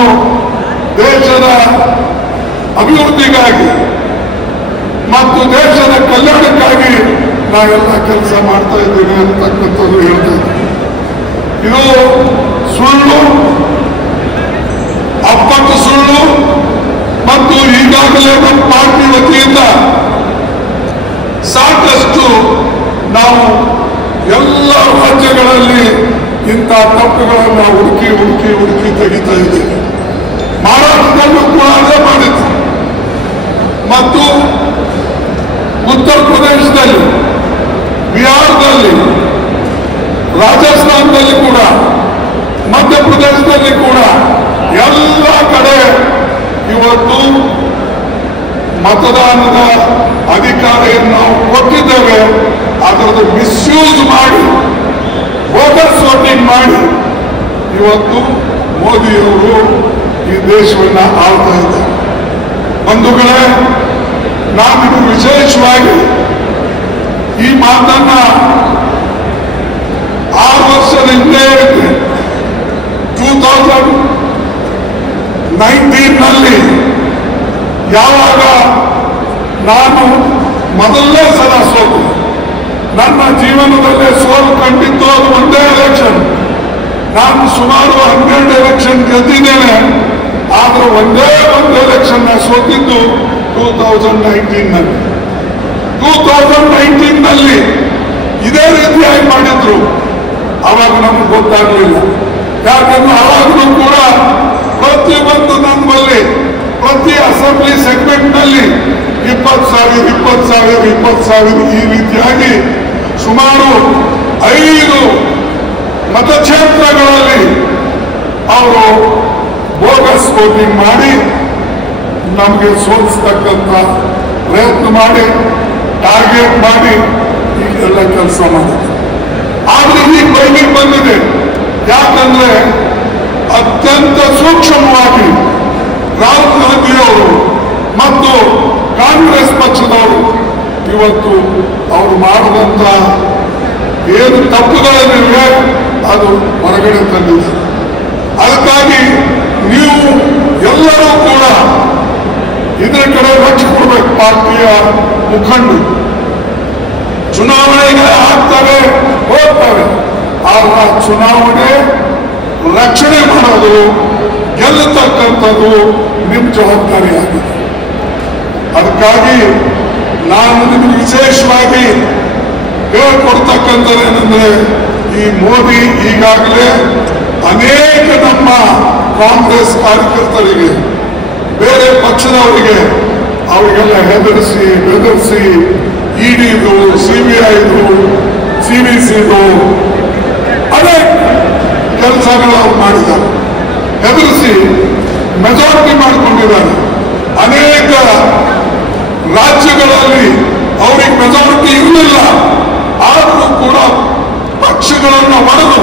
ದೇಶದ ಅಭಿವೃದ್ಧಿಗಾಗಿ ಮತ್ತು ದೇಶದ ಕಲ್ಯಾಣಕ್ಕಾಗಿ ನಾವೆಲ್ಲ ಕೆಲಸ ಮಾಡ್ತಾ ಇದ್ದೀವಿ ಅಂತಕ್ಕಂಥದ್ದು ಹೇಳ್ತಾ ಇದ್ದೀವಿ. ಇದು ಸುಳ್ಳು, ಅಪ್ಪಟ್ಟು ಸುಳ್ಳು. ಮತ್ತು ಈಗಾಗಲೇ ನಮ್ಮ ಪಾರ್ಟಿ ವತಿಯಿಂದ ಸಾಕಷ್ಟು ನಾವು ಎಲ್ಲ ರಾಜ್ಯಗಳಲ್ಲಿ ಇಂಥ ತಪ್ಪುಗಳನ್ನು ಹುಡುಕಿ ತೆಗಿತಾ ಇದ್ದೇವೆ. ಮಹಾರಾಷ್ಟ್ರದಲ್ಲೂ ಕೂಡ ಅದೇ ಮಾಡಿತ್ತು ಮತ್ತು ಉತ್ತರ ಪ್ರದೇಶದಲ್ಲಿ, ಬಿಹಾರದಲ್ಲಿ, ರಾಜಸ್ಥಾನದಲ್ಲಿ ಕೂಡ, ಮಧ್ಯಪ್ರದೇಶದಲ್ಲಿ ಕೂಡ ಎಲ್ಲ ಕಡೆ ಇವತ್ತು ಮತದಾನದ ಅಧಿಕಾರಿಯನ್ನು ನಾವು ಕೊಟ್ಟಿದ್ದೇವೆ. ಅದರದ್ದು ಮಿಸ್ಯೂಸ್ ಮಾಡಿ ವೋಟರ್ಸ್ ವೋಟಿಂಗ್ ಮಾಡಿ ಇವತ್ತು ಮೋದಿಯವರು ಈ ದೇಶವನ್ನು ಆಳ್ತಾ ಇದ್ದಾರೆ. ಬಂಧುಗಳೇ, ನಾನು ವಿಶೇಷವಾಗಿ ಈ ಮಾತನ್ನ 6 ವರ್ಷದ ಹಿಂದೆ 2019ನಲ್ಲಿ ಯಾವಾಗ ನಾನು ಮೊದಲನೇ ಸಲ ಸೋತು, ನನ್ನ ಜೀವನದಲ್ಲೇ ಸೋಲು ಕಂಡಿದ್ದು ಅದು ಒಂದೇ ಎಲೆಕ್ಷನ್. ನಾನು ಸುಮಾರು 12 ಎಲೆಕ್ಷನ್ ಗೆದ್ದಿದ್ದೇನೆ, ಆದ್ರೆ ಒಂದೇ ಒಂದು ಎಲೆಕ್ಷನ್ ಸೋತಿದ್ದು 2019ನಲ್ಲಿ. 2019ನಲ್ಲಿ ಇದೇ ರೀತಿಯಾಗಿ ಮಾಡಿದ್ರು. ಅವಾಗ ನಮ್ಗೆ ಗೊತ್ತಾಗಲಿಲ್ಲ. ಯಾಕಂದ್ರೆ ಅವಾಗಲೂ ಕೂಡ ಪ್ರತಿಯೊಂದು ನಮ್ಮಲ್ಲಿ ಪ್ರತಿ ಅಸೆಂಬ್ಲಿ ಸೆಗ್ಮೆಂಟ್ ನಲ್ಲಿ 20,000 ಈ ರೀತಿಯಾಗಿ ಸುಮಾರು 5 ಮತಕ್ಷೇತ್ರಗಳಲ್ಲಿ ಅವರು ಬೋಗಸ್ ವೋಟಿಂಗ್ ಮಾಡಿ ನಮಗೆ ಸೋಲಿಸ್ತಕ್ಕಂಥ ಪ್ರಯತ್ನ ಮಾಡಿ ಟಾರ್ಗೆಟ್ ಮಾಡಿ ಈಗೆಲ್ಲ ಕೆಲಸ ಮಾಡಿದೆ. ಆದ್ರೆ ಈಗ ಬೈಲಿಗೆ ಬಂದಿದೆ. ಯಾಕಂದ್ರೆ ಅತ್ಯಂತ ಸೂಕ್ಷ್ಮವಾಗಿ ರಾಹುಲ್ ಗಾಂಧಿಯವರು ಮತ್ತು ಕಾಂಗ್ರೆಸ್ ಪಕ್ಷದವರು ಇವತ್ತು ಅವರು ಮಾಡಿದಂತ ಏನು ತಪ್ಪುಗಳೇನಿವೆ ಅದು ಹೊರಗಡೆ ತಂದಿದೆ. ಅದಕ್ಕಾಗಿ ನೀವು ಎಲ್ಲರೂ ಕೂಡ ಇದರ ಕಡೆ ಲಕ್ಷ್ಯ ಕೊಡಬೇಕು. ಪಾರ್ಟಿಯ ಮುಖಂಡರು ಚುನಾವಣೆಗೆ ಆಗ್ತವೆ ಹೋಗ್ತವೆ, ಆದ್ರೆ ಚುನಾವಣೆ ರಕ್ಷಣೆ ಮಾಡೋದು, ಗೆಲ್ಲತಕ್ಕಂಥದ್ದು ನಿಮ್ಮ ಜವಾಬ್ದಾರಿಯಾಗಿದೆ. ಅದಕ್ಕಾಗಿ ನಾನು ನಿಮಗೆ ವಿಶೇಷವಾಗಿ ಹೇಳ್ಕೊಡ್ತಕ್ಕಂಥದ್ದೇನೆಂದ್ರೆ, ಈ ಮೋದಿ ಈಗಾಗಲೇ ಅನೇಕ ನಮ್ಮ ಕಾಂಗ್ರೆಸ್ ಕಾರ್ಯಕರ್ತರಿಗೆ, ಬೇರೆ ಪಕ್ಷದವರಿಗೆ ಅವರಿಗೆಲ್ಲ ಹೆದರಿಸಿ ಬೆದರಿಸಿ ಇಡಿದು, ಸಿಬಿಐದು, ಸಿಬಿಸಿದು ಅನೇಕ ಕೆಲಸಗಳು ಅವ್ರು ಮಾಡಿದ್ದಾರೆ. ಹೆದರಿಸಿ ಮೆಜಾರಿಟಿ ಮಾಡಿಕೊಂಡಿದ್ದಾರೆ. ಅನೇಕ ರಾಜ್ಯಗಳಲ್ಲಿ ಅವರಿಗೆ ಮೆಜಾರಿಟಿ ಇರಲಿಲ್ಲ, ಆದರೂ ಕೂಡ ಪಕ್ಷಗಳನ್ನು ಒಡೆದು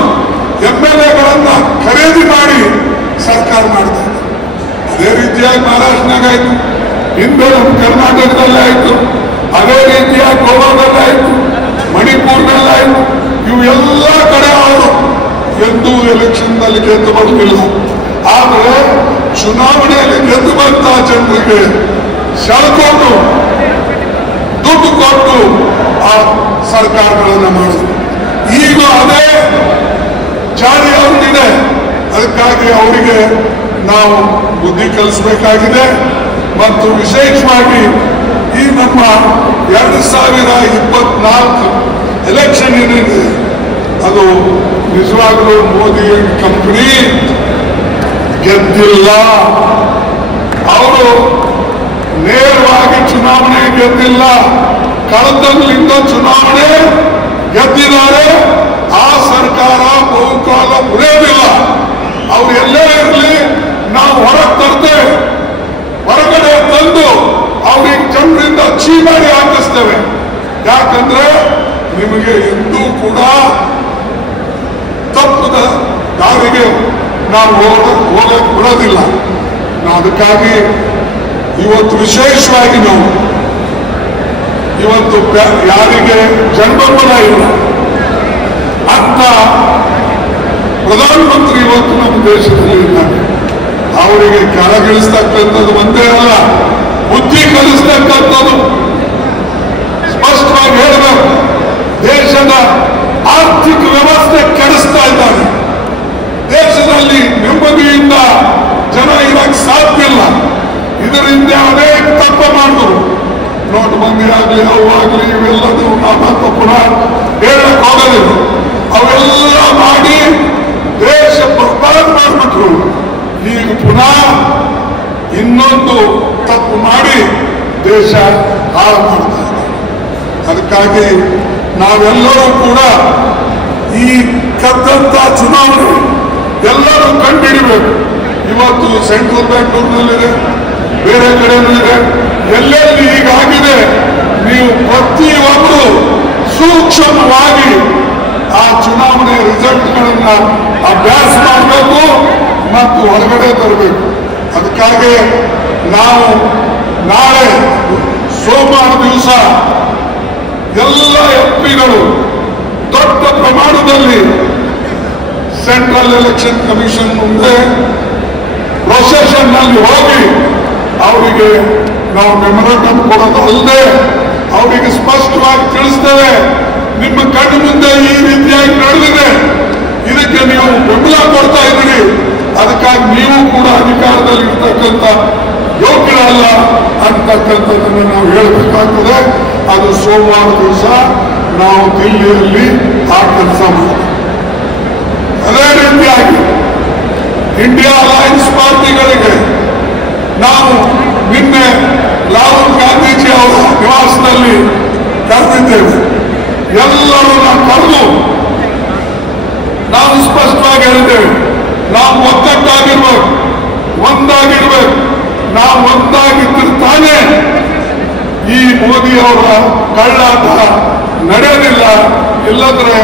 MLAಗಳನ್ನ ಖರೀದಿ ಮಾಡಿ ಸರ್ಕಾರ ಮಾಡ್ತಾರೆ. ಅದೇ ರೀತಿಯಾಗಿ ಮಹಾರಾಷ್ಟ್ರನಾಗ ಆಯ್ತು, ಹಿಂದೆ ನಮ್ಮ ಕರ್ನಾಟಕದಲ್ಲಿ ಆಯ್ತು, ಅದೇ ರೀತಿಯಾಗಿ ಗೋವಾದಲ್ಲಿ ಆಯ್ತು, ಮಣಿಪುರದಲ್ಲಿ ಆಯ್ತು. ಇವು ಎಲ್ಲ ಕಡೆ ಅವರು ಎಂದೂ ಎಲೆಕ್ಷನ್ನಲ್ಲಿ ಗೆದ್ದು ಬರುತ್ತಿಲ್ಲ. ಆದರೆ ಚುನಾವಣೆಯಲ್ಲಿ ಗೆದ್ದು ಬಂತ ಜನರಿಗೆ ಸೆಳ್ಕೊಂಡು ದುಡ್ಡು ಕೊಟ್ಟು ಆ ಸರ್ಕಾರಗಳನ್ನು ಮಾಡಿದ್ರು. ಈಗ ಅದೇ ಚಾಳಿ ಅವ್ರಿಗಿದೆ. ಅದಕ್ಕಾಗಿ ಅವರಿಗೆ ನಾವು ಬುದ್ಧಿ ಕಲಿಸಬೇಕಾಗಿದೆ. ಮತ್ತು ವಿಶೇಷವಾಗಿ ಈ ನಮ್ಮ 2024 ಎಲೆಕ್ಷನ್ ಏನಿದೆ ಅದು ನಿಜವಾಗ್ಲೂ ಮೋದಿ ಕಂಪನಿ ಗೆದ್ದಿಲ್ಲ. ಅವರು ನೇರವಾಗಿ ಚುನಾವಣೆ ಗೆದ್ದಿಲ್ಲ, ಕಳೆದಲ್ಲಿಂದ ಚುನಾವಣೆ ಗೆದ್ದಿದ್ದಾರೆ. ಆ ಸರ್ಕಾರ ಬಹುಕಾಲ ಉಳಿಯೋದಿಲ್ಲ. ಅವ್ರು ಎಲ್ಲೇ ಇರಲಿ ನಾವು ಹೊರಗೆ ತರ್ತೇವೆ, ಹೊರಗಡೆ ತಂದು ಅವ್ರಿಗೆ ಜನರಿಂದ ಚೀಮಾರಿ ಹಾಕಿಸ್ತೇವೆ. ಯಾಕಂದ್ರೆ ನಿಮಗೆ ಎಂದೂ ಕೂಡ ತಪ್ಪದ ದಾರಿಗೆ ನಾವು ಹೋಗಕ್ಕೆ ಬಿಡೋದಿಲ್ಲ. ಅದಕ್ಕಾಗಿ ಇವತ್ತು ವಿಶೇಷವಾಗಿ ನಾವು ಇವತ್ತು ಯಾರಿಗೆ ಜನ್ಮಫಲ ಇಲ್ಲ ಅಂತ ಪ್ರಧಾನಮಂತ್ರಿ ಇವತ್ತು ನಮ್ಮ ದೇಶದಲ್ಲಿ ಇದ್ದಾರೆ. ಅವರಿಗೆ ಕೆಳಗಿಳಿಸ್ತಕ್ಕಂಥದ್ದು ಒಂದೇ ಅಲ್ಲ, ಬುದ್ಧಿ ಕಲಿಸ್ತಕ್ಕಂಥದ್ದು ಸ್ಪಷ್ಟವಾಗಿ ಹೇಳಬೇಕು. ದೇಶದ ಆರ್ಥಿಕ ವ್ಯವಸ್ಥೆ ಕೆಡಿಸ್ತಾ ಇದ್ದಾರೆ. ದೇಶದಲ್ಲಿ ನೆಮ್ಮದಿಯಿಂದ ಜನ ಇರಕ್ಕೆ ಸಾಧ್ಯ ಇಲ್ಲ. ಇದರಿಂದ ಅನೇಕ ತಪ್ಪ ಮಾಡಿದ್ರು. ನೋಟಬಂದಿ ಆಗಲಿ, ಅವಾಗಲಿ, ಇವೆಲ್ಲದೂ ನಾವು ಪುನಃ ಹೇಳಕ್ ಹೋಗೋದಿಲ್ಲ. ಅವೆಲ್ಲ ಮಾಡಿ ದೇಶ ಬರ್ಬಾದ ಮಾಡಿಬಿಟ್ರು. ಈಗ ಪುನಃ ಇನ್ನೊಂದು ತಪ್ಪು ಮಾಡಿ ದೇಶ ಹಾಳು ಮಾಡ್ತಾ ಇದೆ. ಅದಕ್ಕಾಗಿ ನಾವೆಲ್ಲರೂ ಕೂಡ ಈ ಕದ್ದಂತ ಚುನಾವಣೆ ಎಲ್ಲರೂ ಕಂಡುಹಿಡಿಬೇಕು. ಇವತ್ತು ಸೆಂಟ್ರಲ್ ಬ್ಯಾಂಗ್ಳೂರಿನಲ್ಲಿದೆ, ಬೇರೆ ಕಡೆನೂ ಇದೆ. ಎಲ್ಲೆಲ್ಲಿ ಹೀಗಾಗಿದೆ ನೀವು ಪ್ರತಿಯೊಬ್ಬರು ಸೂಕ್ಷ್ಮವಾಗಿ ಆ ಚುನಾವಣೆ ರಿಸಲ್ಟ್ಗಳನ್ನ ಅಭ್ಯಾಸ ಮಾಡಬೇಕು ಮತ್ತು ಹೊರಗಡೆ ತರಬೇಕು. ಅದಕ್ಕಾಗಿ ನಾವು ನಾಳೆ ಸೋಮವಾರ ದಿವಸ ಎಲ್ಲ ಎಂಪಿಗಳು ದೊಡ್ಡ ಪ್ರಮಾಣದಲ್ಲಿ ಸೆಂಟ್ರಲ್ ಎಲೆಕ್ಷನ್ ಕಮಿಷನ್ ಮುಂದೆ ಪ್ರೊಸೆಷನ್ ನಲ್ಲಿ ಹೋಗಿ ಅವರಿಗೆ ನಾವು ಮೆಮೊರಂಡಮ್ ಕೊಡೋದು ಅಲ್ಲದೆ ಅವರಿಗೆ ಸ್ಪಷ್ಟವಾಗಿ ತಿಳಿಸ್ತೇವೆ, ನಿಮ್ಮ ಕಣ್ಣು ಮುಂದೆ ಈ ರೀತಿಯಾಗಿ ನಡೆದಿದೆ, ಇದಕ್ಕೆ ನೀವು ಬೆಂಬಲ ಕೊಡ್ತಾ ಇದ್ದೀರಿ, ಅದಕ್ಕಾಗಿ ನೀವು ಕೂಡ ಅಧಿಕಾರದಲ್ಲಿ ಇರ್ತಕ್ಕಂಥ ಯೋಗ್ಯರಲ್ಲ ಅಂತಕ್ಕಂಥದ್ದನ್ನು ನಾವು ಹೇಳಬೇಕಾಗ್ತದೆ. ಅದು ಸೋಮವಾರ ದಿವಸ ನಾವು ದಿಲ್ಲಿಯಲ್ಲಿ ಆ ಕೆಲಸ ಮಾಡ್ತೀವಿ. ಅದೇ ರೀತಿಯಾಗಿ ಇಂಡಿಯಾ ಅಲಯನ್ಸ್ ಪಾರ್ಟಿಗಳಿಗೆ ನಾವು ನಿನ್ನೆ ರಾಹುಲ್ ಗಾಂಧೀಜಿ ಅವರ ನಿವಾಸದಲ್ಲಿ ಕರೆದಿದ್ದೇವೆ. ಎಲ್ಲರನ್ನ ಕರೆದು ನಾವು ಸ್ಪಷ್ಟವಾಗಿ ಹೇಳಿದ್ದೇವೆ, ನಾವು ಒಗ್ಗಟ್ಟಾಗಿರ್ಬೇಕು, ಒಂದಾಗಿರ್ಬೇಕು. ನಾವು ಒಂದಾಗಿದ್ದರೆ ತಾನೇ ಈ ಮೋದಿ ಅವರ ಕಳ್ಳಾಟ ನಡೆಯೋದಿಲ್ಲ. ಇಲ್ಲದ್ರೆ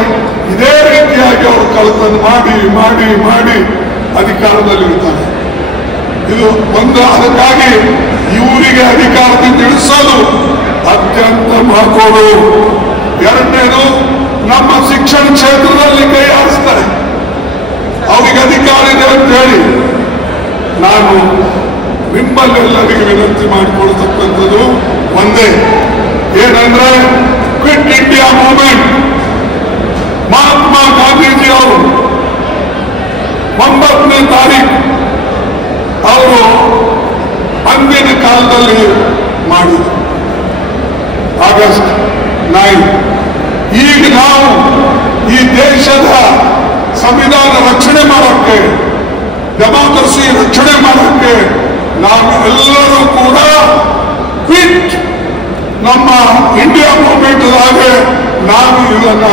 ಇದೇ ರೀತಿಯಾಗಿ ಅವರು ಕಳ್ಳತನ ಮಾಡಿ ಮಾಡಿ ಮಾಡಿ ಅಧಿಕಾರದಲ್ಲಿ ಇರ್ತಾರೆ. ಇದು ಒಂದು. ಅದಕ್ಕಾಗಿ ಇವರಿಗೆ ಅಧಿಕಾರದಿಂದ ಇಳಿಸೋದು ಅತ್ಯಂತ ಮಹತ್ವದು. ಎರಡನೇದು, ನಮ್ಮ ಶಿಕ್ಷಣ ಕ್ಷೇತ್ರದಲ್ಲಿ ಕೈ ಆಡಿಸ್ತಾರೆ. ಅವರಿಗೆ ಅಧಿಕಾರ ಇದೆ ಅಂತ ಹೇಳಿ ನಾನು ನಿಮ್ಮಲ್ಲೆಲ್ಲರಿಗೆ ವಿನಂತಿ ಮಾಡಿಕೊಳ್ತಕ್ಕಂಥದ್ದು ಒಂದೇ, ಏನಂದ್ರೆ quit India movement. Mahatma Gandhiji ಅವರು 9ನೇ ತಾರೀಕು ಅವರು ಅಂದಿನ ಕಾಲದಲ್ಲಿ ಮಾಡಿದರು, ಆಗಸ್ಟ್ 9. ಈಗ ನಾವು ಈ ದೇಶದ ಸಂವಿಧಾನ ರಕ್ಷಣೆ ಮಾಡೋಕ್ಕೆ, ಡೆಮಾಕ್ರಸಿ ರಕ್ಷಣೆ ಮಾಡೋಕ್ಕೆ ನಾವು ಎಲ್ಲರೂ ಕೂಡ ಕ್ವಿಟ್ ನಮ್ಮ ಇಂಡಿಯಾ ಮೂವ್ಮೆಂಟ್ ಹಾಗೆ ನಾವು ಇದನ್ನ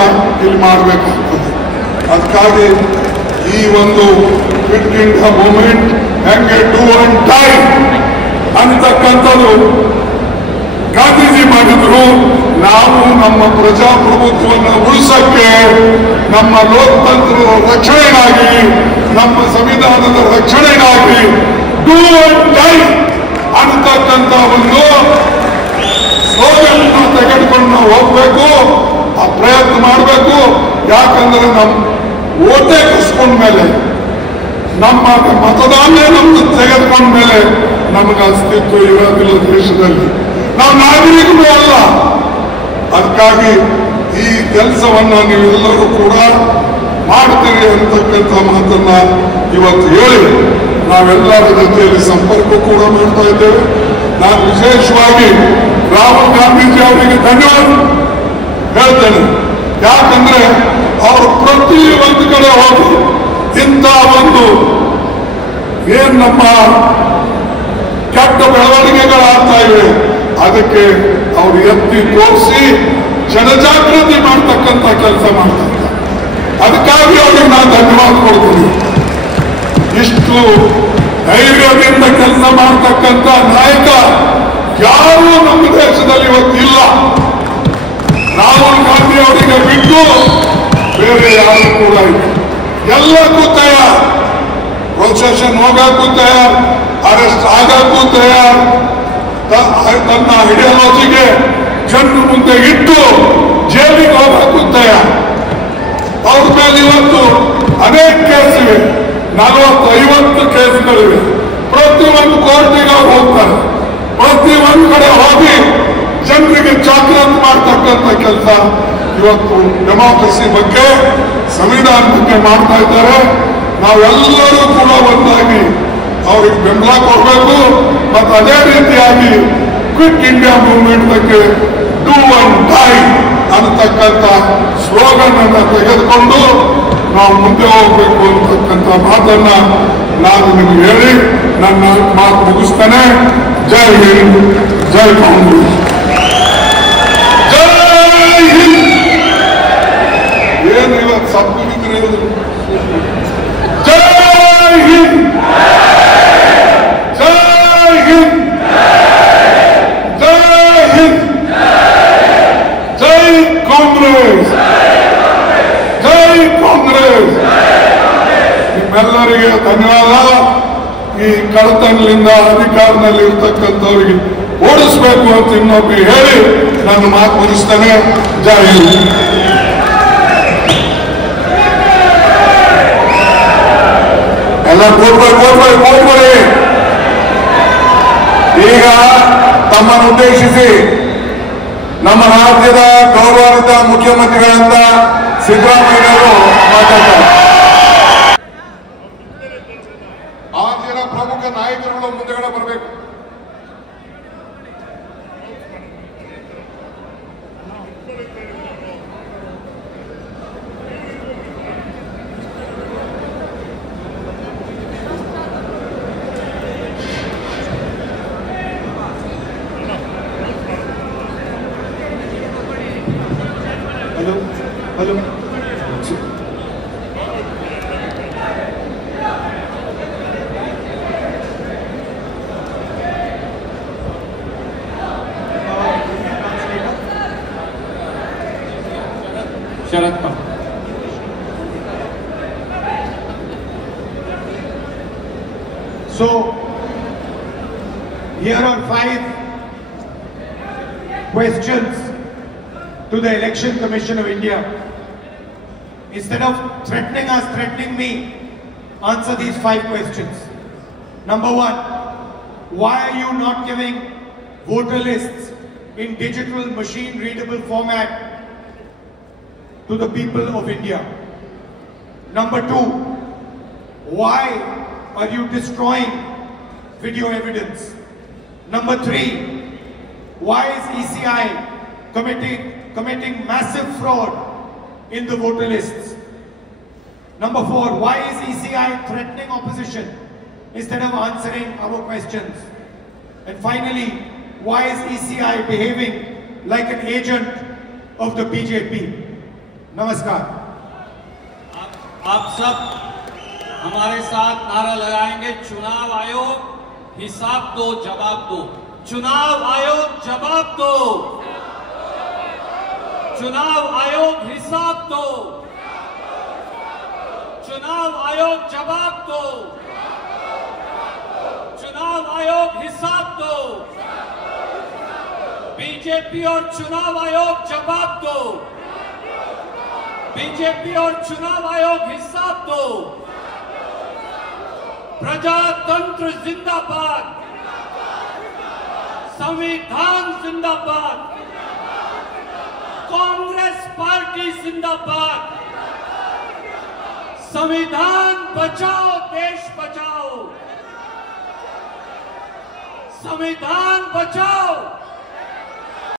ಇಲ್ಲಿ ಮಾಡಬೇಕಾಗ್ತದೆ. ಅದಕ್ಕಾಗಿ ಈ ಒಂದು ಕ್ವಿಟ್ ಇಂಡಿಯಾ ಮೂವ್ಮೆಂಟ್ ಹೆಂಗೆ ಡೂ ಅಂಡ್ ಡೈ ಅಂತಕ್ಕಂಥದ್ದು ಗಾಂಧೀಜಿ ಮಾಡಿದ್ರು. ನಾವು ನಮ್ಮ ಪ್ರಜಾಪ್ರಭುತ್ವವನ್ನು ಉಳಿಸಕ್ಕೆ, ನಮ್ಮ ಲೋಕತಂತ್ರದ ರಕ್ಷಣೆಗಾಗಿ, ನಮ್ಮ ಸಂವಿಧಾನದ ರಕ್ಷಣೆಗಾಗಿ ಡೂ ಅಂಡ್ ಡೈ ಅಂತಕ್ಕಂಥ ಒಂದು ಸ್ಲೋಗನ್ ತೆಗೆದುಕೊಂಡು ನಾವು ಹೋಗ್ಬೇಕು, ಆ ಪ್ರಯತ್ನ ಮಾಡಬೇಕು. ಯಾಕಂದ್ರೆ ನಮ್ಮ ಓಟೆ ಕಸ್ಕೊಂಡ ಮೇಲೆ, ನಮ್ಮ ಮತದಾನ ನಮ್ದು ತೆಗೆದುಕೊಂಡ ಮೇಲೆ ನಮಗೆ ಅಸ್ತಿತ್ವ ಇರೋದಿಲ್ಲ ದೇಶದಲ್ಲಿ. ನಾವು ನಾಗರಿಕರು ಅಲ್ಲ. ಅದಕ್ಕಾಗಿ ಈ ಕೆಲಸವನ್ನ ನೀವೆಲ್ಲರೂ ಕೂಡ ಮಾಡ್ತೀರಿ ಅಂತಕ್ಕಂಥ ಮಾತನ್ನ ಇವತ್ತು ಹೇಳಿ ನಾವೆಲ್ಲರ ಜೊತೆಯಲ್ಲಿ ಸಂಪರ್ಕ ಕೂಡ ಮಾಡ್ತಾ ಇದ್ದೇವೆ. ನಾನು ವಿಶೇಷವಾಗಿ ರಾಹುಲ್ ಗಾಂಧೀಜಿ ಅವರಿಗೆ ಧನ್ಯವಾದ ಹೇಳ್ತೇನೆ. ಯಾಕಂದ್ರೆ ಅವರು ಪ್ರತಿ ಒಂದು ಕಡೆ ಹೋಗಿ ಇಂಥ ಒಂದು ಏನ್ ನಮ್ಮ ಕೆಟ್ಟ ಬೆಳವಣಿಗೆಗಳಾಗ್ತಾ ಇವೆ ಅದಕ್ಕೆ ಅವರು ಎತ್ತಿ ತೋರಿಸಿ ಜನಜಾಗೃತಿ ಮಾಡ್ತಕ್ಕಂಥ ಕೆಲಸ ಮಾಡ್ತಾರೆ. ಅದಕ್ಕಾಗಿ ಅವ್ರಿಗೆ ನಾನು ಧನ್ಯವಾದ ಕೊಡ್ತೀನಿ. ಇಷ್ಟು ಧೈರ್ಯದಿಂದ ಕೆಲಸ ಮಾಡ್ತಕ್ಕಂಥ ನಾಯಕ ಯಾರೂ ನಮ್ಮ ದೇಶದಲ್ಲಿ ಇವತ್ತಿಲ್ಲ. ರಾಹುಲ್ ಗಾಂಧಿ ಅವರಿಗೆ ಬಿಟ್ಟು ಬೇರೆ ಯಾರು ಕೂಡ ಇಲ್ಲ. ಎಲ್ಲಕ್ಕೂ ತಯಾರ್, ಪ್ರೊಸೆಷನ್ ಹೋಗಕ್ಕೂ ತಯಾರ್, ಅರೆಸ್ಟ್ ಆಗಕ್ಕೂ ತಯಾರ್, ತನ್ನ ಐಡಿಯಾಲಜಿಗೆ ಜನರ ಮುಂದೆ ಇಟ್ಟು ಜೈಲಿಗೆ ಹೋಗಕ್ಕೂ ತಯಾರ್. ಅವ್ರ ಮೇಲೆ ಇವತ್ತು ಅನೇಕ ಕೇಸ್ ಇವೆ, 40-50 ಕೇಸ್ಗಳಿವೆ. ಪ್ರತಿಯೊಂದು ಕೋರ್ಟಿಗೆ ಹೋಗ್ತಾರೆ, ಪ್ರತಿಯೊಂದು ಕಡೆ ಹೋಗಿ ಜನರಿಗೆ ಜಾಗೃತಿ ಮಾಡ್ತಕ್ಕಂಥ ಕೆಲಸ ಇವತ್ತು ಡೆಮಾಕ್ರಸಿ ಬಗ್ಗೆ, ಸಂವಿಧಾನ ಬಗ್ಗೆ ಮಾಡ್ತಾ ಇದ್ದಾರೆ. ನಾವೆಲ್ಲರೂ ಕೂಡ ಒಂದಾಗಿ ಅವ್ರಿಗೆ ಬೆಂಬಲ ಕೊಡಬೇಕು. ಮತ್ತು ಅದೇ ರೀತಿಯಾಗಿ ಕ್ವಿಟ್ ಇಂಡಿಯಾ ಮೂವ್ಮೆಂಟ್ ಬಗ್ಗೆ ಡೂ ಅಂಡ್ ಡೈ ಅನ್ನತಕ್ಕಂಥ ಸ್ಲೋಗನ್ ಅನ್ನು ತೆಗೆದುಕೊಂಡು ನಾವು ಮುಂದೆ ಹೋಗ್ಬೇಕು ಅಂತಕ್ಕಂಥ ಮಾತನ್ನ ನಾನು ನಿಮಗೆ ಹೇಳಿ ನನ್ನ ಮಾತು ಮುಗಿಸ್ತೇನೆ. ಜೈ ಹಿಂದ್, ಜೈ ಕಾಂಗ್ರೆಸ್, ಜೈ ಹಿಂದ್. ಏನು ಇವತ್ತು ಸಪ್ತಮಿದ್ರೆ ಜೈ ಹಿಂದ್, ಜೈ ಹಿಂದ್, ಜೈ ಹಿಂದ್, ಜೈ ಕಾಂಗ್ರೆಸ್, ಜೈ ಕಾಂಗ್ರೆಸ್. ನಿಮ್ಮೆಲ್ಲರಿಗೆ ಧನ್ಯವಾದ. ಈ ಕಡತನದಿಂದ ಅಧಿಕಾರದಲ್ಲಿ ಇರ್ತಕ್ಕಂಥವ್ರಿಗೆ ಓಡಿಸ್ಬೇಕು ಅಂತ ಇನ್ನೊಬ್ಬರು ಹೇಳಿ ನಾನು ಮಾತು ಮುಗಿಸ್ತೇನೆ. ಜೈ ಹಿಂದ್. ಎಲ್ಲ ಕೂತ್ಕೊಳ್ಳಿ. ಈಗ ತಮ್ಮನ್ನು ಉದ್ದೇಶಿಸಿ ನಮ್ಮ ರಾಜ್ಯದ ಗೌರವಾನ್ವಿತ ಮುಖ್ಯಮಂತ್ರಿಗಳಂತ ಸಿದ್ದರಾಮಯ್ಯವರು ಮಾತಾಡ್ತಾರೆ. ಆ ಜನ ಪ್ರಮುಖ ನಾಯಕರುಗಳು ಮುಂದೆಗಡೆ ಬರಬೇಕು. Hello Sharad Pawar. So here are 5 questions to the Election Commission of India. Instead of threatening us, threatening me, answer these 5 questions. Number 1, why are you not giving voter lists in digital machine readable format to the people of India? Number 2, why are you destroying video evidence? Number 3, why is ECI committing massive fraud in the voter lists? Number 4, why is ECI threatening opposition instead of answering our questions? And finally, why is ECI behaving like an agent of the BJP? Namaskar. आप सब हमारे साथ नारा लगाएंगे, चुनाव आयोग हिसाब दो, जवाब दो। चुनाव आयोग जवाब दो, चुनाव आयोग हिसाब दो, चुनाव आयोग जवाब दो, चुनाव आयोग हिसाब दो। बीजेपी और चुनाव आयोग जवाब दो, बीजेपी और चुनाव आयोग हिसाब दो। प्रजातंत्र जिंदाबाद, संविधान जिंदाबाद, कांग्रेस पार्टी जिंदाबाद। संविधान बचाओ, देश बचाओ, संविधान बचाओ,